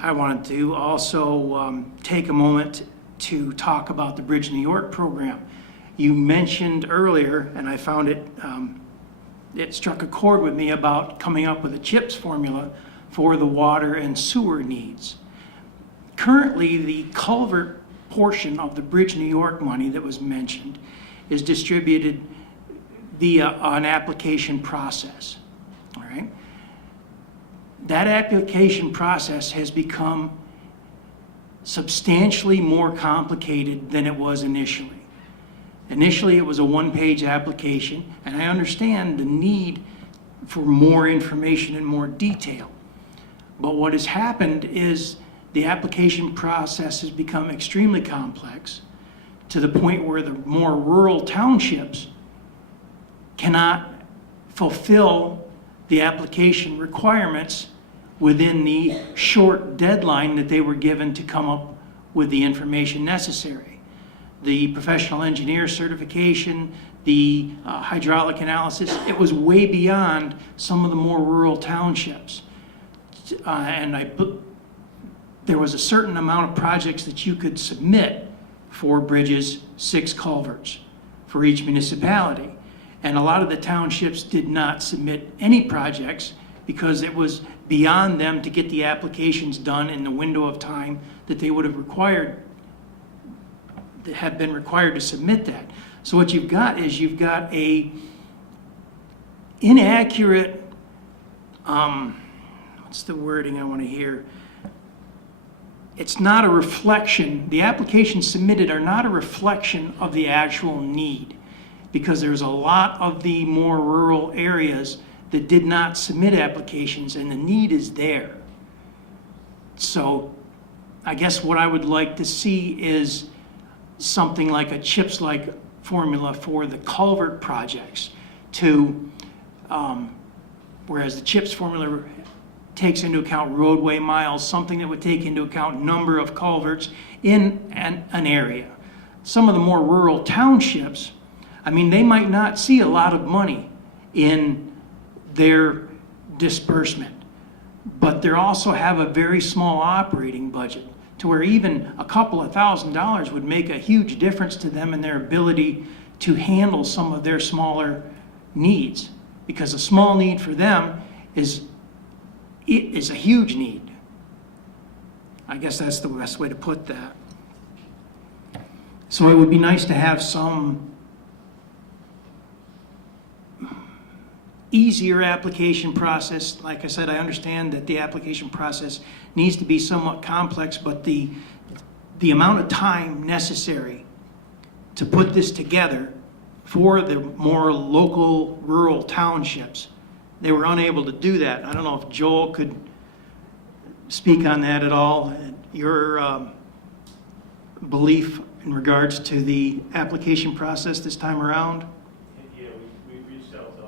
I wanted to also take a moment to talk about the Bridge New York program. You mentioned earlier, and I found it, it struck a chord with me about coming up with a CHIPS formula for the water and sewer needs. Currently, the culvert portion of the Bridge New York money that was mentioned is distributed via an application process, all right? That application process has become substantially more complicated than it was initially. Initially, it was a one-page application, and I understand the need for more information and more detail. But what has happened is the application process has become extremely complex to the point where the more rural townships cannot fulfill the application requirements within the short deadline that they were given to come up with the information necessary. The professional engineer certification, the hydraulic analysis, it was way beyond some of the more rural townships. There was a certain amount of projects that you could submit, 4 bridges, 6 culverts for each municipality. And a lot of the townships did not submit any projects because it was beyond them to get the applications done in the window of time that they would have been required to submit that. So what you've got is you've got a inaccurate, what's the wording I want to hear? It's not a reflection, the applications submitted are not a reflection of the actual need, because there's a lot of the more rural areas that did not submit applications, and the need is there. So I guess what I would like to see is something like a CHIPS-like formula for the culvert projects to, whereas the CHIPS formula takes into account roadway miles, something that would take into account number of culverts in an area. Some of the more rural townships, I mean, they might not see a lot of money in their disbursement, but they also have a very small operating budget, to where even a couple of $1,000s would make a huge difference to them in their ability to handle some of their smaller needs. Because a small need for them is a huge need. I guess that's the best way to put that. So it would be nice to have some easier application process. Like I said, I understand that the application process needs to be somewhat complex, but the amount of time necessary to put this together for the more local rural townships, they were unable to do that. I don't know if Joel could speak on that at all, your belief in regards to the application process this time around. Yeah, we reached out to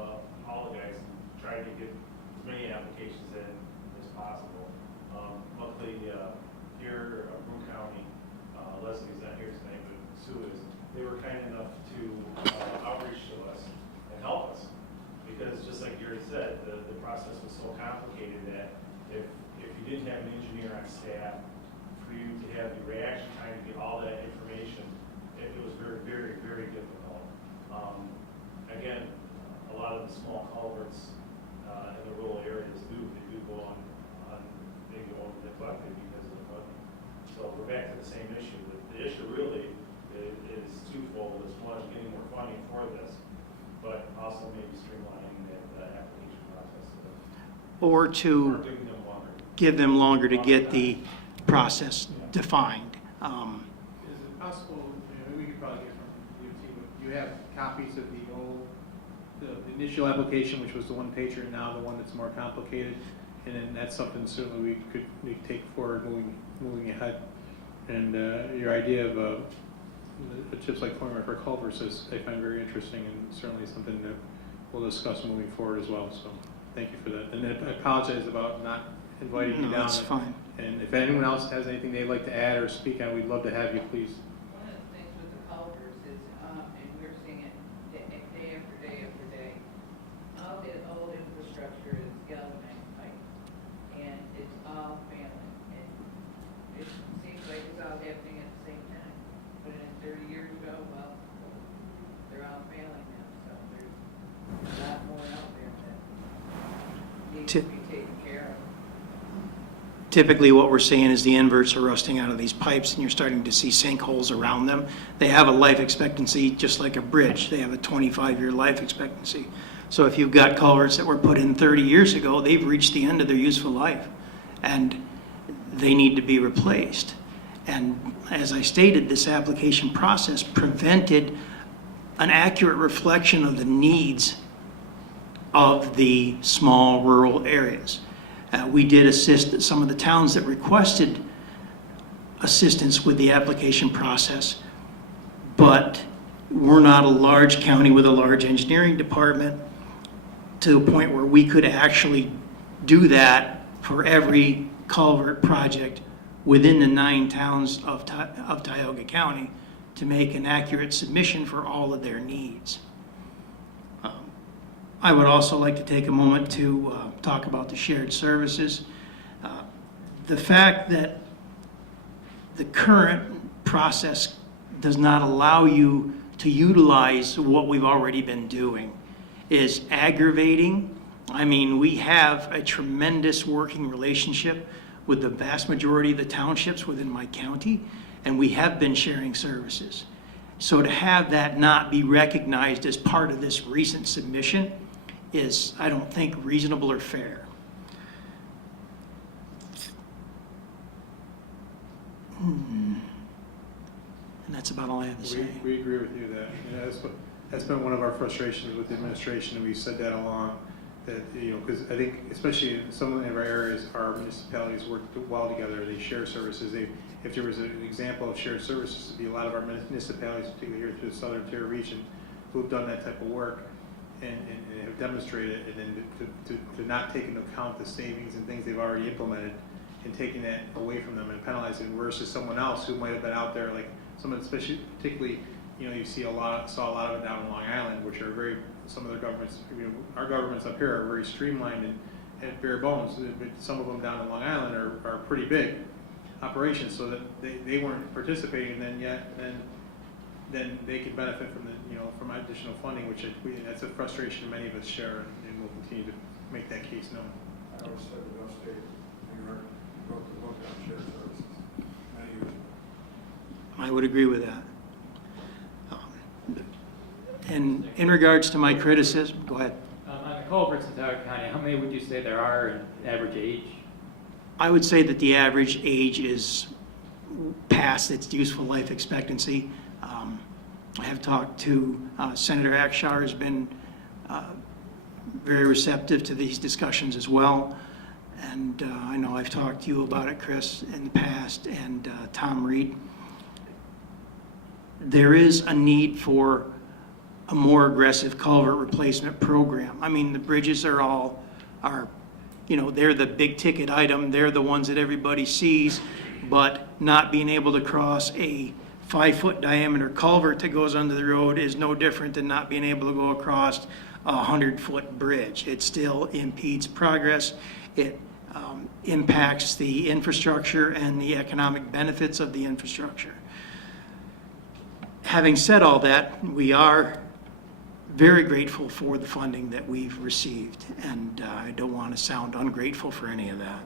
all the guys and tried to get as many applications in as possible. Luckily, here, Broome County, Leslie's not here tonight, but Sue is. They were kind enough to outreach to us and help us, because just like Gary said, the process was so complicated that if you didn't have an engineer on staff, for you to have the reaction time to get all that information it was very, very, very difficult. Again, a lot of the small culverts in the rural areas do go they go neglected because of the funding. So we're back to the same issue. The issue really is twofold. It's one, getting more funding for this, but also maybe streamlining the application process. Or to Giving them longer. give them longer to get the process defined. Is it possible, we could probably get from DOT, but you have copies of the initial application, which was the one pager, and now the one that's more complicated, and then that's something certainly we could take forward moving ahead. And your idea of the chips like formula for culverts is, I find very interesting, and certainly something that we'll discuss moving forward as well. So thank you for that. And I apologize about not inviting you No, down. that's fine. And if anyone else has anything they'd like to add or speak on, we'd love to have you, please. One of the things with the culverts is, and we're seeing it day after day after day, all the old infrastructure is galvanized pipe, and it's all failing. And it seems like it's all happening at the same time. But in 30 years ago, well, they're all failing now, so there's a lot more out there that needs to be taken care of. Typically, what we're seeing is the inverts are rusting out of these pipes, and you're starting to see sinkholes around them. They have a life expectancy, just like a bridge. They have a 25-year life expectancy. So if you've got culverts that were put in 30 years ago, they've reached the end of their useful life, and they need to be replaced. And as I stated, this application process prevented an accurate reflection of the needs of the small rural areas. We did assist some of the towns that requested assistance with the application process, but we're not a large county with a large engineering department to a point where we could actually do that for every culvert project within the 9 towns of Tioga County to make an accurate submission for all of their needs. I would also like to take a moment to talk about the shared services. The fact that the current process does not allow you to utilize what we've already been doing is aggravating. I mean, we have a tremendous working relationship with the vast majority of the townships within my county, and we have been sharing services. So to have that not be recognized as part of this recent submission is, I don't think, reasonable or fair. And that's about all I have to say. We agree with you that, that's been one of our frustrations with the administration, and we've said that along, that, because I think especially in some of our areas, our municipalities work well together, they share services. If there was an example of shared services, it'd be a lot of our municipalities, particularly here through the Southern Tier region, who have done that type of work and have demonstrated it, and then to not take into account the savings and things they've already implemented and taking that away from them and penalizing versus someone else who might have been out there, like someone especially, particularly, you saw a lot of it down in Long Island, which are some of their governments, our governments up here are very streamlined and at bare bones. But some of them down in Long Island are pretty big operations, so that they weren't participating, and then they could benefit from from additional funding, which that's a frustration many of us share, and we'll continue to make that case known. I always said the best state in New York wrote the book on shared services many years ago. I would agree with that. And in regards to my criticism, go ahead. On the culverts in Tioga County, how many would you say there are in average age? I would say that the average age is past its useful life expectancy. I have talked to Senator Akshar, has been very receptive to these discussions as well. And I know I've talked to you about it, Chris, in the past, and Tom Reed. There is a need for a more aggressive culvert replacement program. I mean, the bridges they're the big ticket item. They're the ones that everybody sees, but not being able to cross a 5-foot diameter culvert that goes under the road is no different than not being able to go across a 100-foot bridge. It still impedes progress. It impacts the infrastructure and the economic benefits of the infrastructure. Having said all that, we are very grateful for the funding that we've received, and I don't want to sound ungrateful for any of that.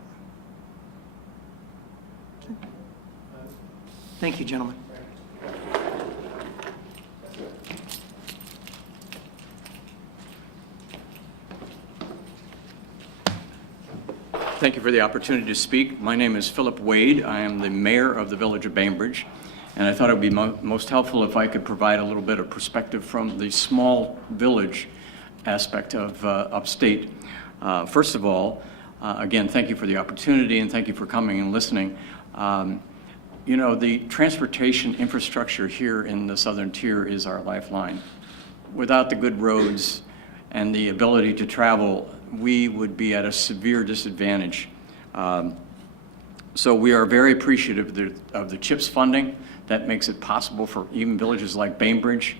Thank you, gentlemen. Thank you for the opportunity to speak. My name is Philip Wade. I am the mayor of the village of Bainbridge, and I thought it would be most helpful if I could provide a little bit of perspective from the small village aspect of upstate. First of all, again, thank you for the opportunity and thank you for coming and listening. You know, the transportation infrastructure here in the southern tier is our lifeline. Without the good roads and the ability to travel, we would be at a severe disadvantage. So we are very appreciative of the CHIPS funding. That makes it possible for even villages like Bainbridge,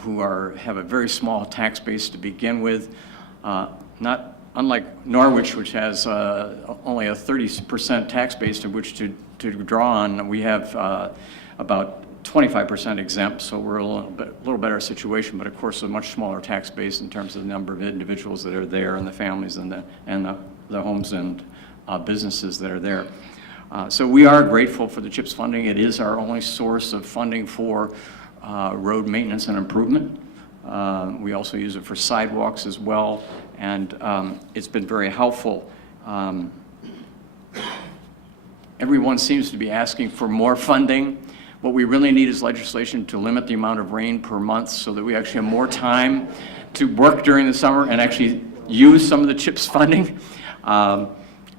who have a very small tax base to begin with. Not unlike Norwich, which has only a 30% tax base to which to draw on. We have about 25% exempt, so we're a little better situation, but of course a much smaller tax base in terms of the number of individuals that are there and the families and the homes and businesses that are there. So we are grateful for the CHIPS funding. It is our only source of funding for road maintenance and improvement. We also use it for sidewalks as well, and it's been very helpful. Everyone seems to be asking for more funding. What we really need is legislation to limit the amount of rain per month so that we actually have more time to work during the summer and actually use some of the CHIPS funding.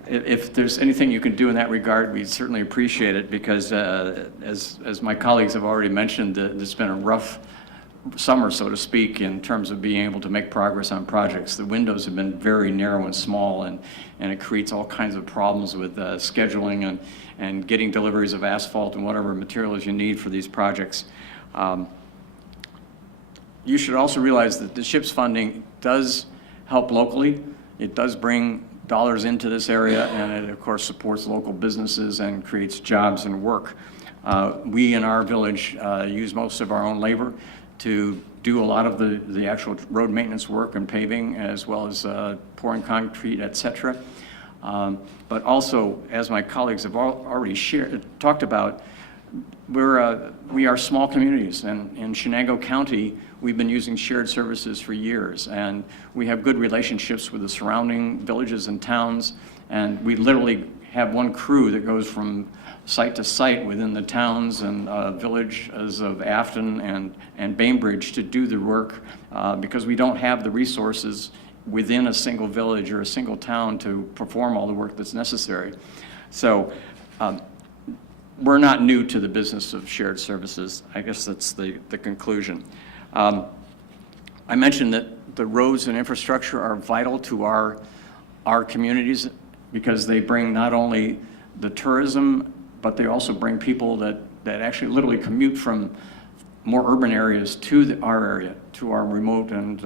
If there's anything you can do in that regard, we'd certainly appreciate it, because as my colleagues have already mentioned, it's been a rough summer, so to speak, in terms of being able to make progress on projects. The windows have been very narrow and small, and it creates all kinds of problems with scheduling and getting deliveries of asphalt and whatever materials you need for these projects. You should also realize that the CHIPS funding does help locally. It does bring dollars into this area, and it of course supports local businesses and creates jobs and work. We in our village use most of our own labor to do a lot of the actual road maintenance work and paving, as well as pouring concrete, etc. But also, as my colleagues have already talked about, we are small communities, and in Shenango County, we've been using shared services for years, and we have good relationships with the surrounding villages and towns, and we literally have one crew that goes from site to site within the towns and villages of Afton and Bainbridge to do the work, because we don't have the resources within a single village or a single town to perform all the work that's necessary. So we're not new to the business of shared services. I guess that's the conclusion. I mentioned that the roads and infrastructure are vital to our communities, because they bring not only the tourism, but they also bring people that actually literally commute from more urban areas to our area, to our remote, and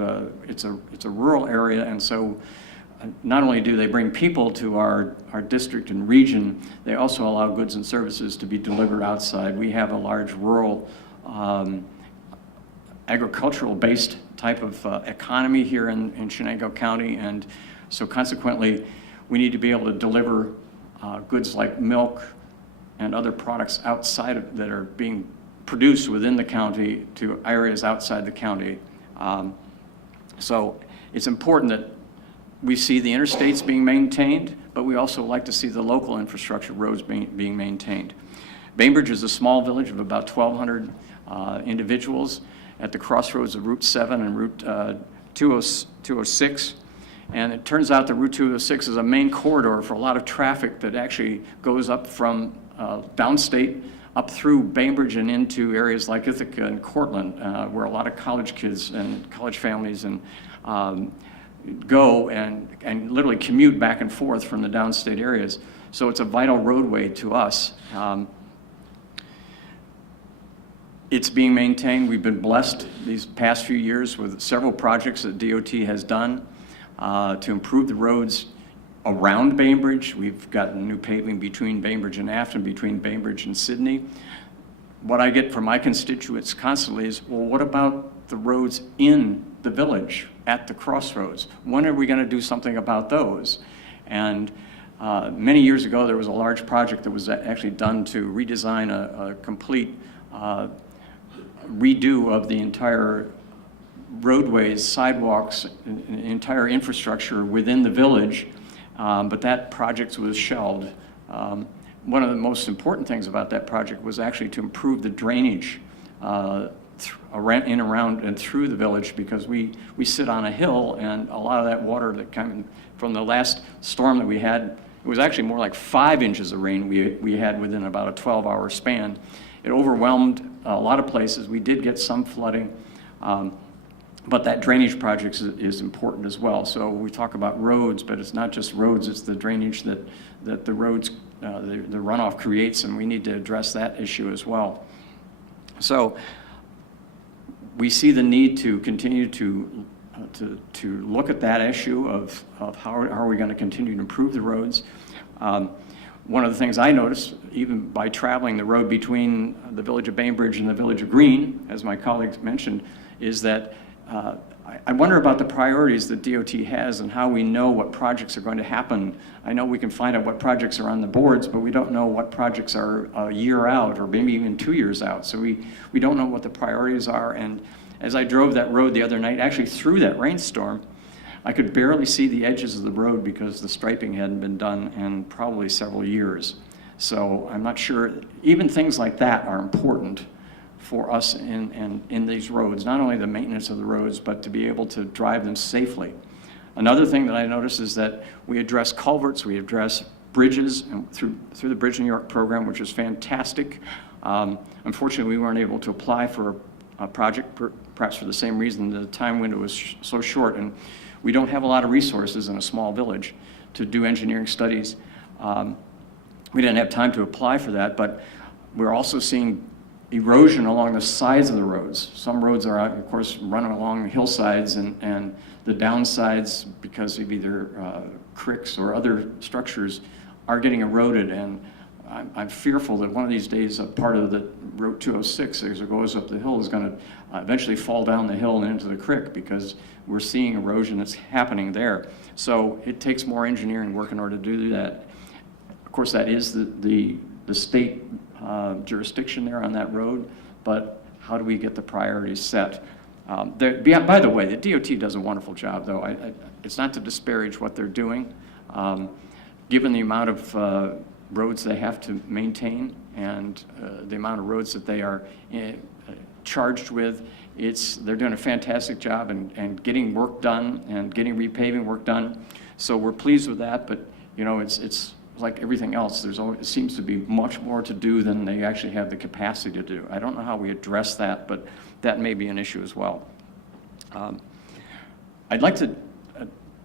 it's a rural area, and so not only do they bring people to our district and region, they also allow goods and services to be delivered outside. We have a large rural agricultural-based type of economy here in Shenango County, and so consequently, we need to be able to deliver goods like milk and other products outside that are being produced within the county to areas outside the county. So it's important that we see the interstates being maintained, but we also like to see the local infrastructure roads being maintained. Bainbridge is a small village of about 1,200 individuals at the crossroads of Route 7 and Route 206. And it turns out that Route 206 is a main corridor for a lot of traffic that actually goes up from downstate up through Bainbridge and into areas like Ithaca and Cortland, where a lot of college kids and college families go and literally commute back and forth from the downstate areas. So it's a vital roadway to us. It's being maintained. We've been blessed these past few years with several projects that DOT has done to improve the roads around Bainbridge. We've gotten new paving between Bainbridge and Afton, between Bainbridge and Sydney. what I get from my constituents constantly is, well, what about the roads in the village at the crossroads? When are we going to do something about those? And many years ago, there was a large project that was actually done to redesign a complete redo of the entire roadways, sidewalks, entire infrastructure within the village, but that project was shelved. One of the most important things about that project was actually to improve the drainage in, around, and through the village, because we sit on a hill, and a lot of that water that came from the last storm that we had, it was actually more like 5 inches of rain we had within about a 12-hour span. It overwhelmed a lot of places. We did get some flooding, but that drainage project is important as well. So we talk about roads, but it's not just roads, it's the drainage that the roads, the runoff creates, and we need to address that issue as well. So we see the need to continue to look at that issue of how are we going to continue to improve the roads. One of the things I noticed, even by traveling the road between the village of Bainbridge and the village of Greene, as my colleagues mentioned, is that I wonder about the priorities that DOT has and how we know what projects are going to happen. I know we can find out what projects are on the boards, but we don't know what projects are a year out or maybe even 2 years out. So we don't know what the priorities are. And as I drove that road the other night, actually through that rainstorm, I could barely see the edges of the road because the striping hadn't been done in probably several years. So I'm not sure, even things like that are important for us in these roads, not only the maintenance of the roads, but to be able to drive them safely. Another thing that I noticed is that we address culverts, we address bridges and through the Bridge New York program, which is fantastic. Unfortunately, we weren't able to apply for a project, perhaps for the same reason. The time window was so short, and we don't have a lot of resources in a small village to do engineering studies. We didn't have time to apply for that, but we're also seeing erosion along the sides of the roads. Some roads are, of course, running along hillsides, and the downsides, because of either creeks or other structures, are getting eroded. And I'm fearful that one of these days a part of the Route 206 as it goes up the hill is going to eventually fall down the hill and into the creek, because we're seeing erosion that's happening there. So it takes more engineering work in order to do that. Of course, that is the state jurisdiction there on that road, but how do we get the priorities set? By the way, the DOT does a wonderful job, though. It's not to disparage what they're doing. Given the amount of roads they have to maintain and the amount of roads that they are charged with, they're doing a fantastic job and getting work done and getting repaving work done. So we're pleased with that, but you know, it's like everything else, it seems to be much more to do than they actually have the capacity to do. I don't know how we address that, but that may be an issue as well. I'd like to,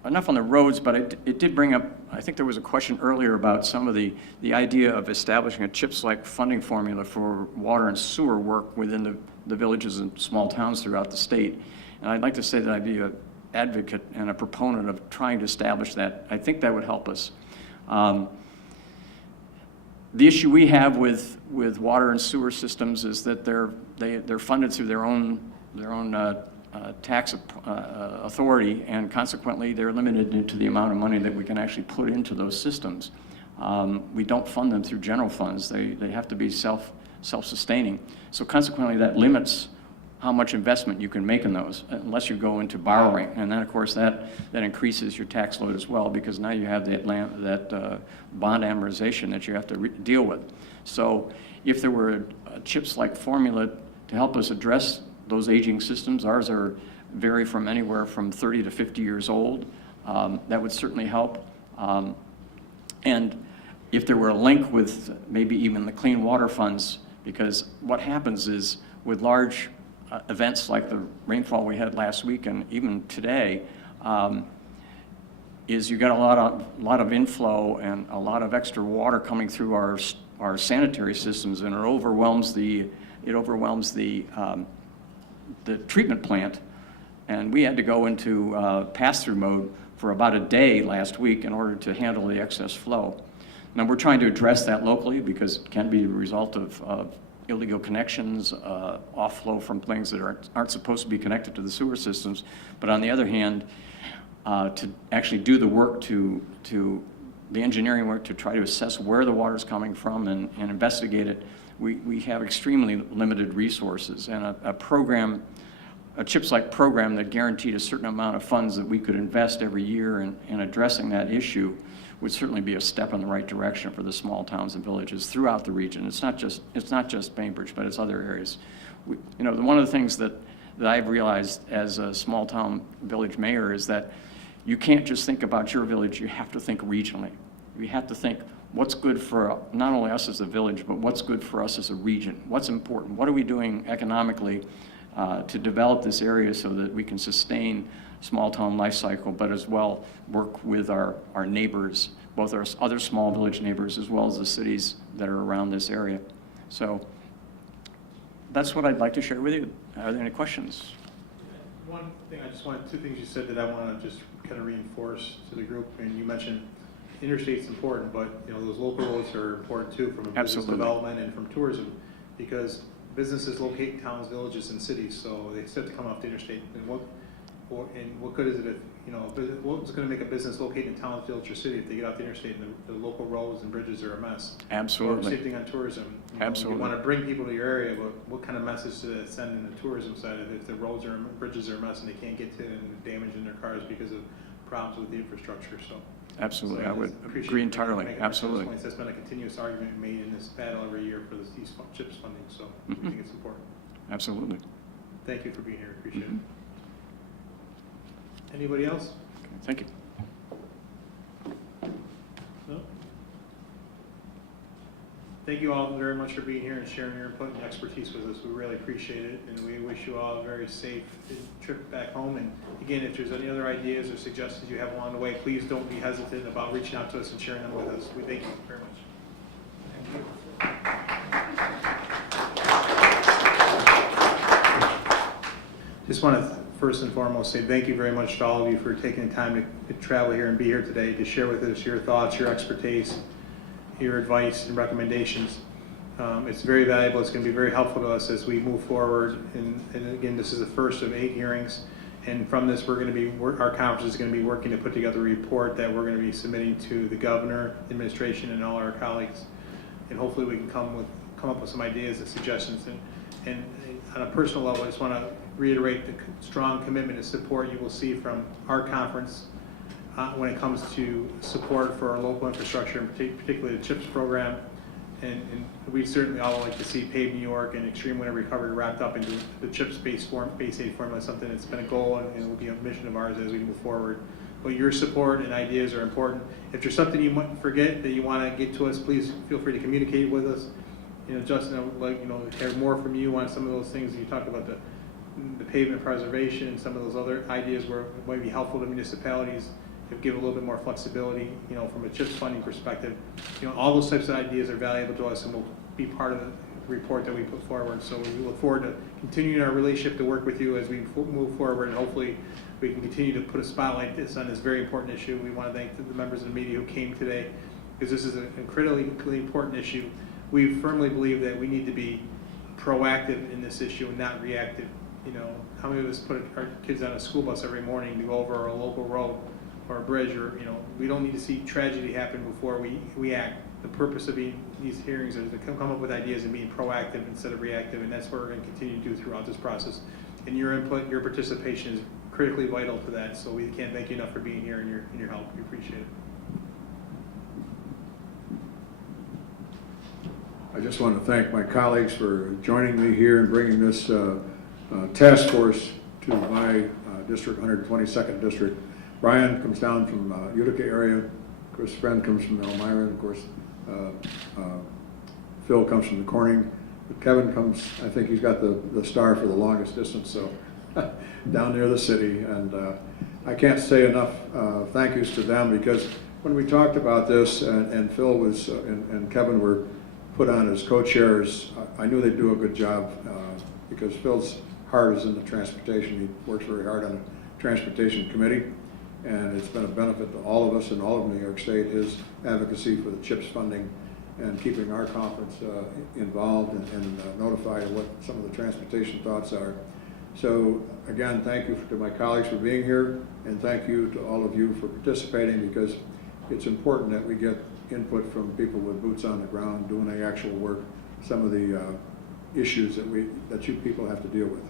enough on the roads, but it did bring up, I think there was a question earlier about some of the idea of establishing a CHIPS-like funding formula for water and sewer work within the villages and small towns throughout the state. And I'd like to say that I'd be an advocate and a proponent of trying to establish that. I think that would help us. The issue we have with water and sewer systems is that they're funded through their own tax authority, and consequently they're limited to the amount of money that we can actually put into those systems. We don't fund them through general funds. They have to be self-sustaining. So consequently that limits how much investment you can make in those, unless you go into borrowing. And then, of course, that increases your tax load as well, because now you have that bond amortization that you have to deal with. So if there were a CHIPS-like formula to help us address those aging systems, ours vary from anywhere from 30 to 50 years old, that would certainly help. And if there were a link with maybe even the clean water funds, because what happens is with large events like the rainfall we had last week and even today, is you got a lot of inflow and a lot of extra water coming through our sanitary systems, and it overwhelms the treatment plant. And we had to go into pass-through mode for about a day last week in order to handle the excess flow. Now we're trying to address that locally, because it can be a result of illegal connections, offlow from things that aren't supposed to be connected to the sewer systems. But on the other hand, to actually do the work to the engineering work to try to assess where the water's coming from and investigate it, we have extremely limited resources. And a program, a CHIPS-like program that guaranteed a certain amount of funds that we could invest every year in addressing that issue would certainly be a step in the right direction for the small towns and villages throughout the region. It's not just Bainbridge, but it's other areas. One of the things that I've realized as a small town village mayor is that you can't just think about your village, you have to think regionally. You have to think what's good for not only us as a village, but what's good for us as a region. What's important? What are we doing economically to develop this area so that we can sustain small town life cycle, but as well work with our neighbors, both our other small village neighbors as well as the cities that are around this area. So that's what I'd like to share with you. Are there any questions? One thing, two things you said that I want to just kind of reinforce to the group. And you mentioned interstate's important, but those local roads are important too, from a business development and from tourism, because businesses locate in towns, villages, and cities, so they still have to come off the interstate. And what good is it if, what's going to make a business locate in town, village, or city if they get off the interstate and the local roads and bridges are a mess? Absolutely. Or same thing on tourism. Absolutely. You want to bring people to your area, but what kind of message does that send in the tourism side of it if the roads or bridges are a mess and they can't get to it and damaging their cars because of problems with the infrastructure? So absolutely, so I would agree entirely. Absolutely. That's been a continuous argument made in this battle every year for these CHIPS funding, so I think it's important. Absolutely. Thank you for being here. Appreciate it. Anybody else? Okay, thank you. No? Thank you all very much for being here and sharing your input and expertise with us. We really appreciate it, and we wish you all a very safe trip back home. And again, if there's any other ideas or suggestions you have along the way, please don't be hesitant about reaching out to us and sharing them with us. We thank you very much. Just want to first and foremost say thank you very much to all of you for taking the time to travel here and be here today to share with us your thoughts, your expertise, your advice and recommendations. It's very valuable. It's going to be very helpful to us as we move forward. And again, this is the first of 8 hearings. And from this, our conference is going to be working to put together a report that we're going to be submitting to the governor, administration, and all our colleagues. And hopefully we can come up with some ideas and suggestions. And on a personal level, I just want to reiterate the strong commitment and support you will see from our conference when it comes to support for our local infrastructure, and particularly the CHIPS program. And we certainly all like to see Pave New York and extreme winter recovery wrapped up into the CHIPS-based base aid formula, something that's been a goal and it will be a mission of ours as we move forward. But your support and ideas are important. If there's something you might forget that you want to get to us, please feel free to communicate with us. Justin, I would like to hear more from you on some of those things. You talked about the pavement preservation and some of those other ideas where it might be helpful to municipalities to give a little bit more flexibility, from a CHIPS funding perspective. All those types of ideas are valuable to us and will be part of the report that we put forward. So we look forward to continuing our relationship to work with you as we move forward, and hopefully we can continue to put a spotlight on this very important issue. We want to thank the members of the media who came today, because this is an incredibly important issue. We firmly believe that we need to be proactive in this issue and not reactive. How many of us put our kids on a school bus every morning to go over a local road or a bridge, or we don't need to see tragedy happen before we act. The purpose of these hearings is to come up with ideas and being proactive instead of reactive, and that's what we're going to continue to do throughout this process. And your input, your participation is critically vital to that, so we can't thank you enough for being here and your help. We appreciate it. I just want to thank my colleagues for joining me here and bringing this task force to my district, 122nd district. Brian comes down from Utica area. Of course, Friend comes from Elmira. Of course, Phil comes from the Corning. But Kevin comes, I think he's got the star for the longest distance, so down near the city. And I can't say enough thank yous to them, because when we talked about this and Phil was and Kevin were put on as co-chairs, I knew they'd do a good job because Phil's heart is in the transportation. He works very hard on the transportation committee, and it's been a benefit to all of us and all of New York State, his advocacy for the CHIPS funding. and keeping our conference involved and notified of what some of the transportation thoughts are. So again, thank you to my colleagues for being here, and thank you to all of you for participating, because it's important that we get input from people with boots on the ground doing the actual work, some of the issues that you people have to deal with.